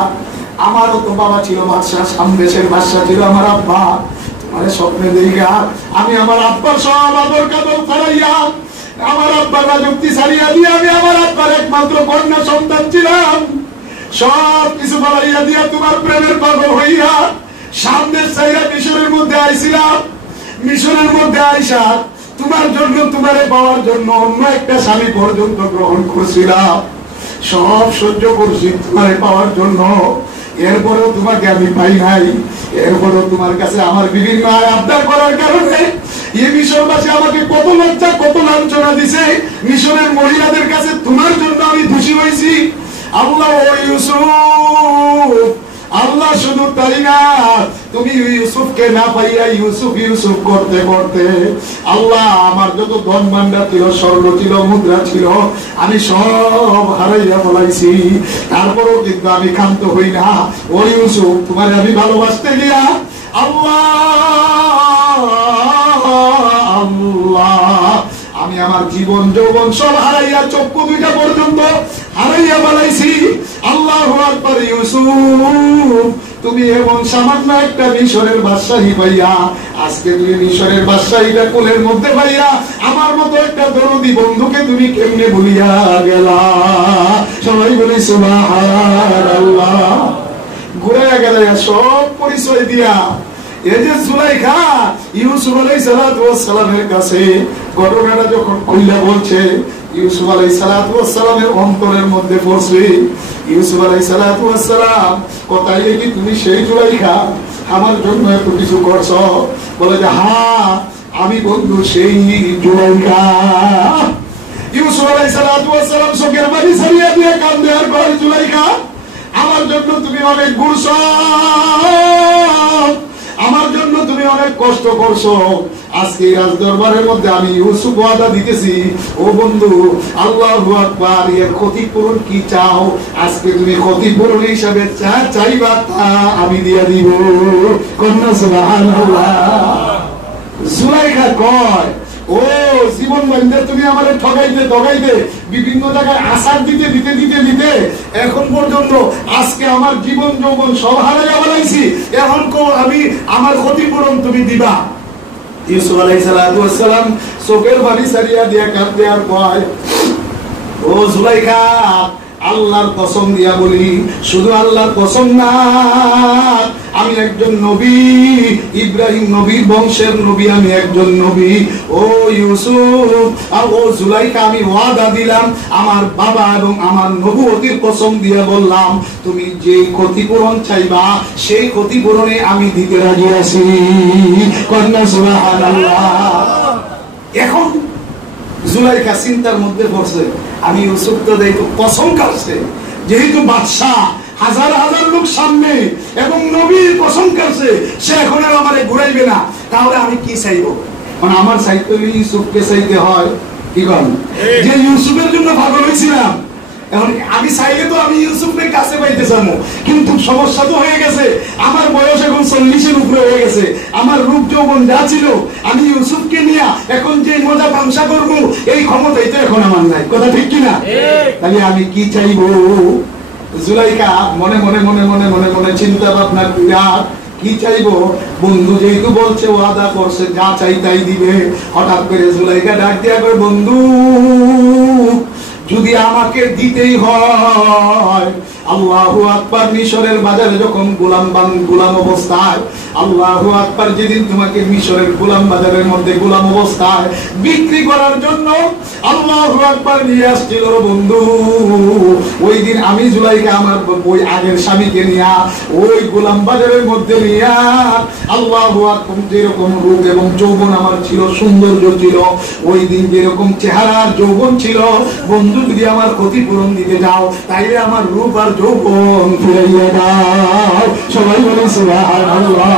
আমারও তো বাবা ছিল বাদশা, সামদেশের বাদশা ছিল আমার আব্বা। তোমার স্বপ্নে দেখা আমি আমার আব্বার সব আদর কাদর ছাড়াইয়া, আমার আব্বার রাজত্ব ছাড়িয়া দিয়ে আমি আমার আব্বার একমাত্র কন্যা সন্তান ছিলাম, সব কিছু বাড়াইয়া দিয়া তোমার প্রেমের পাগল হইয়া সামনের চাইরা মিশরের মধ্যে আইছিলাম। মিশরের মধ্যে আইসা তোমার জন্য, তোমারে পাওয়ার জন্য অন্য একটা স্বামী পর্যন্ত গ্রহণ করছিলাম। সব সহ্য করছি তোমারে পাওয়ার জন্য। এরপরেও তোমাকে আমি পাই নাই। এরপরেও তোমার কাছে আমার বিভিন্ন আবদার করার কারণে এই মিশরবাসী আমাকে কত লজ্জা, কত লাঞ্ছনা দিছে। মিশরের মহিলাদের কাছে তোমার জন্য আমি খুশি হয়েছি। আল্লাহ ও ইউসুফ, আল্লাহ শুধু তাই না, তুমি ইউসুফকে না পাইয়া ইউসুফ ইউসুফ করতে করতে আল্লাহ আমার যত ধন ভান্ডার ছিল, স্বর্ণ ছিল, মুদ্রা ছিল, আমি সব হারাইয়া বলাইছি। তারপরও কিন্তু আমি ক্ষান্ত হই না। ও ইউসুফ, তোমার আমি ভালোবাসতে গিয়া আল্লাহ আল্লাহ আমি আমার জীবন যৌবন সব হারাইয়া, চক্ষু দুইটা পর্যন্ত হারাইয়া বলাইছি। আল্লাহু আকবার। ইউসুফ, তুমি এমন সামান্য একটা মিশরের বাদশাহী পাইয়া, আজকে তুমি মিশরের বাদশাহীটা কোলের মধ্যে পাইয়া আমার মতো একটা দরদি বন্ধুকে তুমি কেমনে ভুলিয়া গেলা? সবাই বলি সুবহানাল্লাহ। ঘুরে গেলে সব পরিচয় দিয়া এই যে জুলাইখা ইউসুফ আলাইহিস সালামের কাছে ঘটনাটা যখন কইলা বলছে, ইউসুফ আলাইহিস সালামের অন্তরের মধ্যে পড়ছে। ইউসুফ আলাইহিস সালাম কথাই কি তুমি সেই জুলাইখা আমার জন্য এত কিছু করছো? বলে যে হ্যাঁ, আমি বন্ধু সেই জুলাইখা। ইউসুফ আলাইহিস সালাম চোখের পানি ছাড়িয়ে দিয়ে কান্দে আর বলে, জুলাইখা আমার জন্য তুমি অনেক ঘুরছো, আমার জন্য তুমি অনেক কষ্ট করছো। আজকে রাজ দরবারের মধ্যে আমি ইউসুফ ওয়াদা দিতেছি, ও বন্ধু আল্লাহু আকবার, এর ক্ষতিপূরণ কি চাও? আজকে তুমি ক্ষতিপূরণ হিসাবে যা চাইবা তা আমি দিয়ে দিব। কন্যা সুবহানাল্লাহ। জুলাইখা কয়, ও জীবন বন্ধে তুমি আমারে ঠগাইতে ঠগাইতে বিভিন্ন জায়গায় আসার দিতে দিতে দিতে দিতে এখন পর্যন্ত আজকে আমার জীবন যৌবন সব হারাইয়া বলাইছি, এখন আমি আমার ক্ষতিপূরণ তুমি দিবা। ইউসুফ আলাইহিস সালাম চোখের পানি ছাড়িয়া দিয়া কাঁদতে আর কয়, ও জুলাইখা আল্লাহর কসম দিয়া বলি, শুধু আল্লাহর কসম না, আমি একজন নবী, ইব্রাহিম নবীর বংশের নবী, আমি একজন নবী। ও ইউসুফ আর ও জুলাইখা, আমি ওয়াদা দিলাম, আমার বাবা এবং আমার নবুয়তির কসম দিয়ে বললাম, তুমি যে ক্ষতিপূরণ চাইবা সেই ক্ষতিপূরণে আমি দিতে রাজি আছি। কন্যা সুবহানাল্লাহ। এখন জুলাইখা চিন্তার মধ্যে পড়ছে, আমি ইউসুফ তো দেখো কসম কাটছে, যেহেতু বাদশাহ হাজার হাজার লোক সামনে এবং নবীর কসম কাটছে, সে এখন আর আমারে ঘুরাইবে না, তাহলে আমি কি চাইবো? মানে আমার চাইতে ইউসুফকে চাইতে হয়। কি করেন যে ইউসুফের জন্য পাগল হয়েছিলাম, এখন আমি চাইলে তো আমি ইউসুফের কাছে পাইতে যাবো, কিন্তু সমস্যা তো হয়ে গেছে, আমার বয়স এখন 40-এর উপরে হয়ে গেছে, আমার রূপ যৌবন যা ছিল, আমি ইউসুফকে নিয়ে এখন যে মজা তামসা করবো এই ক্ষমতাই তো এখন আমার নাই, কথা ঠিক কিনা? তাহলে আমি কি চাইবো? জুলাইখা মনে মনে মনে মনে মনে মনে চিন্তা ভাবনা করিয়া কি চাইবো? বন্ধু যেহেতু বলছে, ওয়াদা করছে, যা চাই তাই দিবে। হঠাৎ করে জুলাইখা ডাক দিয়া করে, বন্ধু যদি আমাকে দিতেই হয়, আল্লাহু আকবার, মিশরের বাজারে যখন গোলাম অবস্থায়, আল্লাহু আকবার, যেদিন তোমাকে মিশরের গোলাম বাজারের মধ্যে গোলাম অবস্থায় বিক্রি করার জন্য আল্লাহু আকবার নিয়ে আসছিল বন্ধু, ওই দিন আমি জুলাইখা আমার ওই আগের স্বামীকে নিয়ে ওই গোলাম বাজারের মধ্যে নিয়ে, আল্লাহু আকবার, যেরকম রূপ এবং যৌবন আমার ছিল, সৌন্দর্য ছিল, ওই দিন যেরকম চেহারার যৌবন ছিল, বন্ধু যদি আমার ক্ষতিপূরণ দিতে যাও, তাইলে আমার রূপ আর যৌবন ফিরাইয়া দাও। সবাই বলে সুবহানাল্লাহ।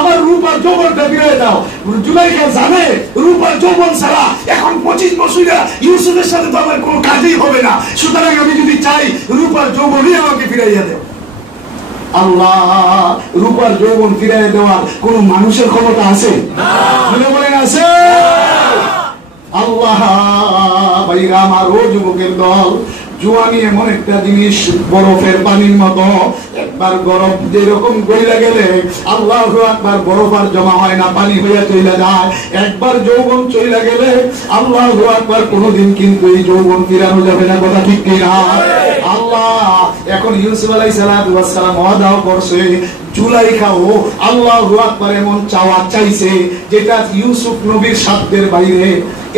আমার রূপ আর যৌবনটা ফিরিয়ে দাও। জুলাইখা জানে রূপ আর যৌবন ছাড়া এখন 25 বছর ইউসুফের সাথে তো আমার কোনো কাজই হবে না, সুতরাং আমি যদি চাই রূপ আর যৌবনই আমাকে ফিরাইয়া দেও। আল্লাহ, রূপ আর যৌবন ফিরাইয়া দেওয়ার কোন মানুষের ক্ষমতা আছে? মনে বলেন আছে? আল্লাহ ভাইরা আমার, ও যুবকের দল, জুয়ানি এমন একটা জিনিস, বরফের পানির মতো, একবার বরফ যেরকম গইলা গেলে আল্লাহু আকবার, বরফ আর জমা হয় না, পানি হইয়া চইলা যায়। একবার যৌবন চইলা গেলে আল্লাহু আকবার, কোনোদিন কিন্তু এই যৌবন ফিরানো যাবে না, কথা ঠিক কিনা? আল্লাহ এখন ইউসুফ আলাইহিস সালাম ওয়াদাও করছে, জুলাইখাও আল্লাহু আকবার এমন চাওয়া চাইছে যেটা ইউসুফ নবীর সাধ্যের বাইরে।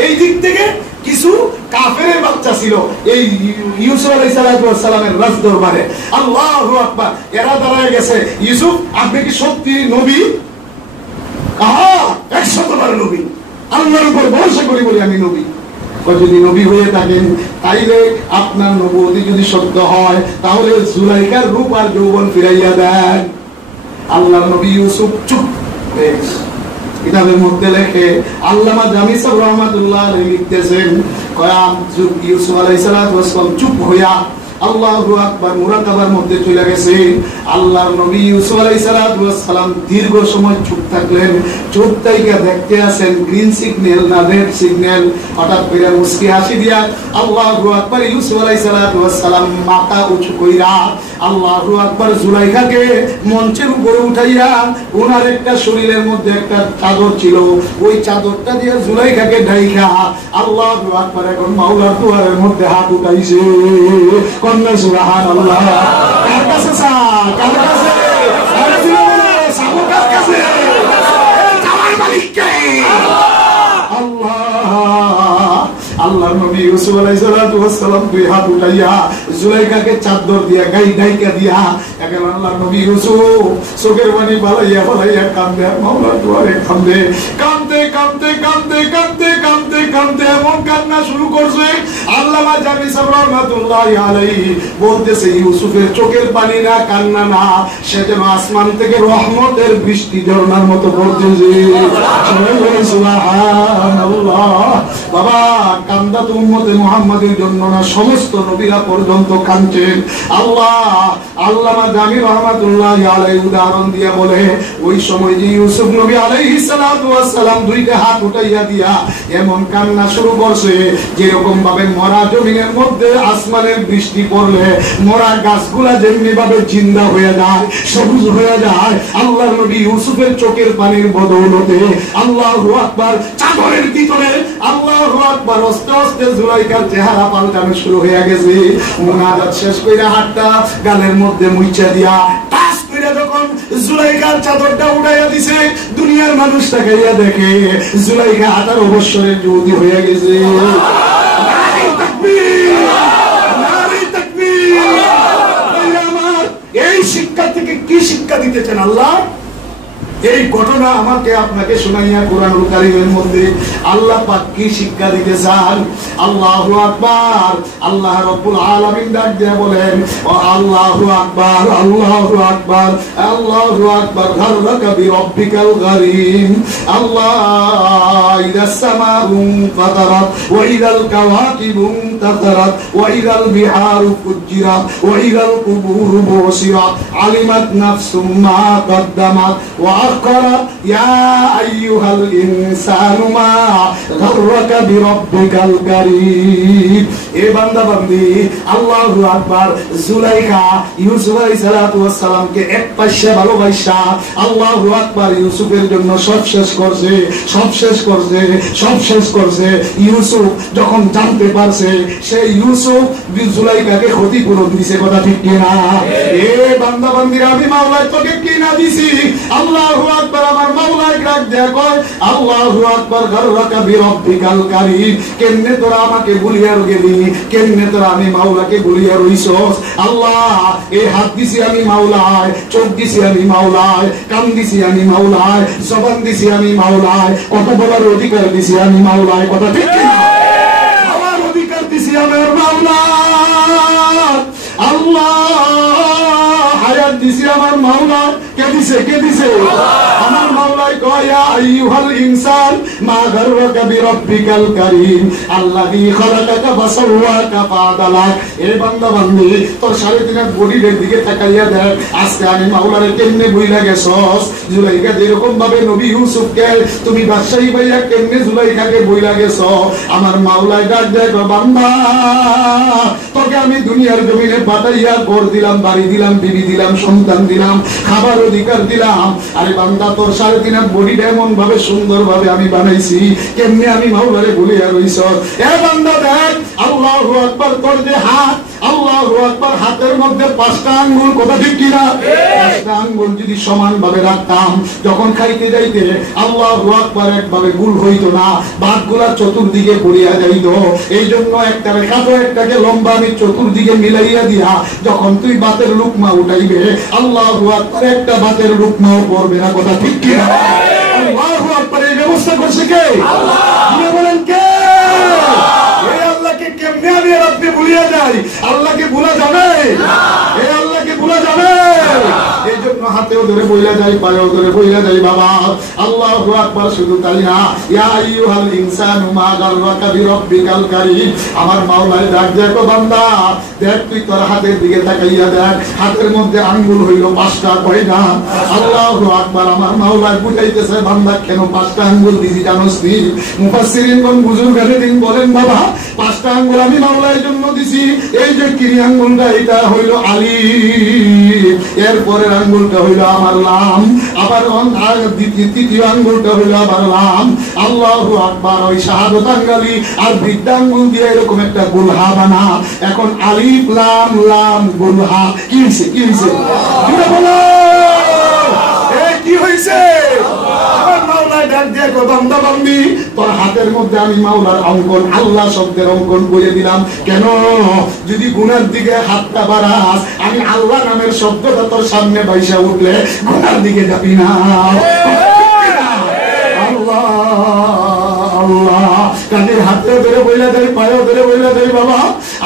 এই দিক থেকে কিছু কাফেরের বাচ্চা ছিল এই ইউসুফ আলাইহিস সালামের রাজ দরবারে, আল্লাহু আকবার, এরা দাঁড়ায় গেছে, ইউসুফ আপনি কি সত্যি নবী? 100বার নবী, আল্লাহর উপর ভরসা করি বলি আমি নবী। যদি নবী হয়ে থাকেন তাইলে আপনার নবুয়তি যদি সত্য হয়, তাহলে জুলাইখার রূপ আর যৌবন ফিরাইয়া দেন। আল্লাহর নবী ইউসুফ চুপ হয়ে গেছে। কিতাবের মধ্যে লেখে, আল্লামা জামি সাহেব রাহমাতুল্লাহ আলাইহি লিখতেছেন, ইউসুফ আলাইহিস সালাম চুপ হইয়া আল্লাহু আকবার মুরাকাবার মধ্যে চলে গেছে। আল্লাহর নবী ইউসুফ আলাইহিস সালাম দীর্ঘ সময় চুপ থাকলেন। চুপ থেকে দেখতে আছেন গ্রিন সিগন্যাল না রেড সিগন্যাল। হঠাৎ করে মুস্কি হাসি দিয়া আল্লাহু আকবার, ইউসুফ আলাইহিস সালাম মাথা উঁচু কইরা আল্লাহু আকবার, জুলাইখাকে মঞ্চের উপরে উঠাইয়া, ওনার একটা শরীরের মধ্যে একটা চাদর ছিল, ওই চাদরটা দিয়ে জুলাইখাকে ঢাইকা আল্লাহু আকবার এখন মাওলার দুয়ারের মধ্যে হাত উঠাইছে। কন্যা সুবহানাল্লাহ। কার কাছে স্যার? কার কাছে? আরে দিলে সাবু কার কাছে? এই আমার মালিক কে? আল্লাহ। আল্লাহর নবী ইউসুফ আলাইহিস সালাম দুই হাত উঠাইয়া জুলাইখাকে চাদর দিয়া ঢাইকা দিয়া এখন আল্লাহর নবী ইউসুফ চোখের পানি বালাইয়া বালাইয়া কান্দে, মাওলার দুয়ারে কান্দে, কান্দতে কান্দতে কান্দতে কান্দতে কান্দতে কান্দতে এমন কান্না শুরু করছে। আল্লামা জামি সাহেব রাহমাতুল্লাহি আলাইহি বলতেছে, ইউসুফের চোখের পানি না, কান্না না, সে যেন আসমান থেকে রহমতের বৃষ্টি ঝরনার মতো পড়তেছে। সুবহানাল্লাহ। বাবা, কান্দা তো উম্মতে মুহাম্মাদের জন্য না, সমস্ত নবীরা পর্যন্ত কাঁদছেন। আল্লামা জামি রাহমাতুল্লাহি আলাইহি উদাহরণ দিয়া বলে, ওই সময় যে ইউসুফ নবী আলাইহিস সালাম দুইটা হাত উঠাইয়া দিয়া এমন কান্না শুরু করছে, যেরকম ভাবে মরা জমিনের মধ্যে আসমানের বৃষ্টি পড়লে মরা গাছগুলা যেমনি ভাবে জিন্দা হয়ে যায়, সবুজ হয়ে যায়, আল্লাহর নবী ইউসুফের চোখের পানির বদৌলতে আল্লাহু আকবার, চাদরের ভিতরে আল্লাহু আকবার, আস্তে আস্তে জুলাইখার চেহারা পাল্টানো শুরু হয়ে গেছে। মুনাজাত শেষ কইরা হাতটা গালের মধ্যে মুইচা দিয়া টাচ কইরা যখন জুলাইখার চাদরটা উঠাইয়া দিছে, দুনিয়ার মানুষ তাকাইয়া দেখে জুলাইখা 18 বছরের যুবতী হয়ে গেছে। নারে তাকবীর, নারে তাকবীর। আমার এই শিক্ষা থেকে কি শিক্ষা দিতেছেন আল্লাহ? এই ঘটনা আমাকে আপনাকে শুনাইয়া কোরআনুল কারীমের মধ্যে আল্লাহ পাক কি শিক্ষা দিতে চান? আল্লাহু আকবার। আল্লাহ রাব্বুল আলামিন ডাক দিয়ে বলেন, ও আল্লাহু আকবার, আল্লাহু আকবার, আল্লাহু আকবার, গাররাকা বিরাব্বিকাল গারিম। আল্লাহ, ইদাস সামাউ ফাতারাত ওয়া ইদাল কাওয়াকিবু انتثرت وإذا البحار فجرت وإذا القبور بعثرت علمت نفس ما قدمت وأخرت يا أيها الإنسان ما غرك بربك الكريم এ বান্দা বান্দি আল্লাহু আকবার জুলাইখা ইউসুফ আলাইহিস সালাতু ওয়াস সালামকে এক পাশে ভালোবাসা আল্লাহু আকবার ইউসুফের জন্য সব শেষ করছে ইউসুফ যখন জানতে পারছে সেই ইউসুফ জুলাইখাকে ক্ষতিপূরণ দিছে কথা ঠিক কি না এ বান্দা বান্দিরা আমি মাওলায় তোকে কি না দিছি আল্লাহু আকবার আমার মাওলায় ডাক দেয়া কয় আল্লাহু আকবার গাররাকা বিরব্বিকাল কারীম কেমনে তোরা আমাকে ভুলিয়া গেলি কেমনে তোরা আমি মাওলাকে ভুলিয়া রইছস আল্লাহ এই হাত দিছি আমি মাওলায় চোখ দিছি আমি মাওলায় কান দিছি আমি মাওলায় জবান দিছি আমি মাওলায় কত বলার অধিকার দিছি আমি মাওলায় কথা ঠিক কি না আমার অধিকার দিছি আমার মাওলা আল্লাহ হায়াত দিছি আমার মাওলা কে দিছে আমার মাওলায় কয় ইয়া আইয়ুহাল ইনসান মা গাররাকা বিরব্বিকাল কারীম আল্লাযী খালাকাকা ফাসাওয়াকা ফাআদালাক এ বান্দা বান্দি তোর 3.5 বডির দিকে তাকাইয়া দেখ আজকে আমি মাওলারে কেমনে বইলা গেছস জুলাইখা যেরকম ভাবে নবী ইউসুফকে তুমি বাদশাহী ভাইয়া কেমনে জুলাইখাকে বইলা গেছ আমার মাওলায় ডাক দেয় বান্দা তোকে আমি দুনিয়ার জমিনে পাঠাইয়া ঘর দিলাম বাড়ি দিলাম বিবি দিলাম সন্তান দিলাম খাবার অধিকার দিলাম আরে বান্দা তোর 3.5 বডিটা এমন ভাবে সুন্দর ভাবে আমি বানাইছি কেমনে আমি মাওলারে ভুলিয়া রইছ এ বান্দা দেখ আল্লাহু আকবার তোর যে হাত আল্লাহু আকবার হাতের মধ্যে 5টা আঙ্গুল কথা ঠিক কি না 5টা আঙ্গুল যদি সমান ভাবে রাখতাম যখন খাইতে যাইতে আল্লাহু আকবার একভাবে গুল হইতো না বাতগুলা চতুর্দিকে পড়িয়া যাইতো এইজন্য একটারে কাটো একটাকে লম্বা আমি চতুর্দিকে মিলাইয়া দিয়া যখন তুই বাতের লুকমা উঠাইবে আল্লাহু আকবার একটা বাতের লুকমাও পড়বে না কথা ঠিক কি না আল্লাহু আকবার এই ব্যবস্থা করছে কে আল্লাহ আপনি বলেন কে এই আল্লাহকে কেমনে আমি আর আপনি ভুলিয়া যাই আল্লাহকে ভুলা যাবে না এই আল্লাহকে ভুলা যাবে এইজন্য হাতেও ধরে বইলা যাই পায়েও ধরে বইলা যাই বাবা আল্লাহু আকবার শুধু তাই না ইয়া আইয়ুহাল ইনসানু মা গাররাকা বিরব্বিকাল কারীম আমার মাওলায় ডাক দেয় তো বান্দা দেখ তুই তোর হাতের দিকে তাকাইয়া দেখ হাতের মধ্যে আঙ্গুল হইল 5টা কয়টা আল্লাহু আকবার আমার মাওলায় বুঝাইতেছে বান্দা কেন 5টা আঙ্গুল দিছি জানোস নি মুফাসসিরিনগণ বুজুর্গদিন বলেন বাবা 5টা আঙ্গুল আমি মাওলার জন্য দিছি এই যে কিরি আঙ্গুলটা এটা হইল আলিফ এরপরের আঙ্গুলটা হইল আমার লাম আবার তৃতীয় আঙ্গুলটা হইল আবার লাম আল্লাহু আকবার ওই শাহাদাত আঙ্গুলি আর বৃদ্ধ আঙ্গুল দিয়ে এরকম একটা গুলহা বানা এখন আলিফ লাম লাম গুলহা কি হইছে তোমরা বলো কি হইছে আমার মাওলায় ডাক দিয়ে কো বান্দা বান্দি তোর হাতের মধ্যে আমি মাওলার অঙ্কন আল্লাহ শব্দের অঙ্কন করে দিলাম কেন যদি গুনার দিকে হাতটা বাড়াস আমি আল্লাহ নামের শব্দটা তোর সামনে বাইসা উঠলে গুনার দিকে যাবি না আল্লাহ আল্লাহ কানের হাতে ধরে বইলা দেয় পায়ে ধরে বইলা দেয় বাবা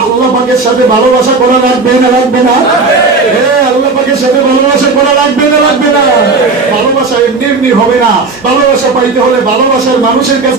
আল্লাহ পাকের সাথে ভালোবাসা করা লাগবে না আল্লাহ পাকের সাথে ভালোবাসা করা লাগবে না ভালোবাসা এমনি হবে না ভালোবাসা পাইতে হলে ভালোবাসার মানুষের কাছে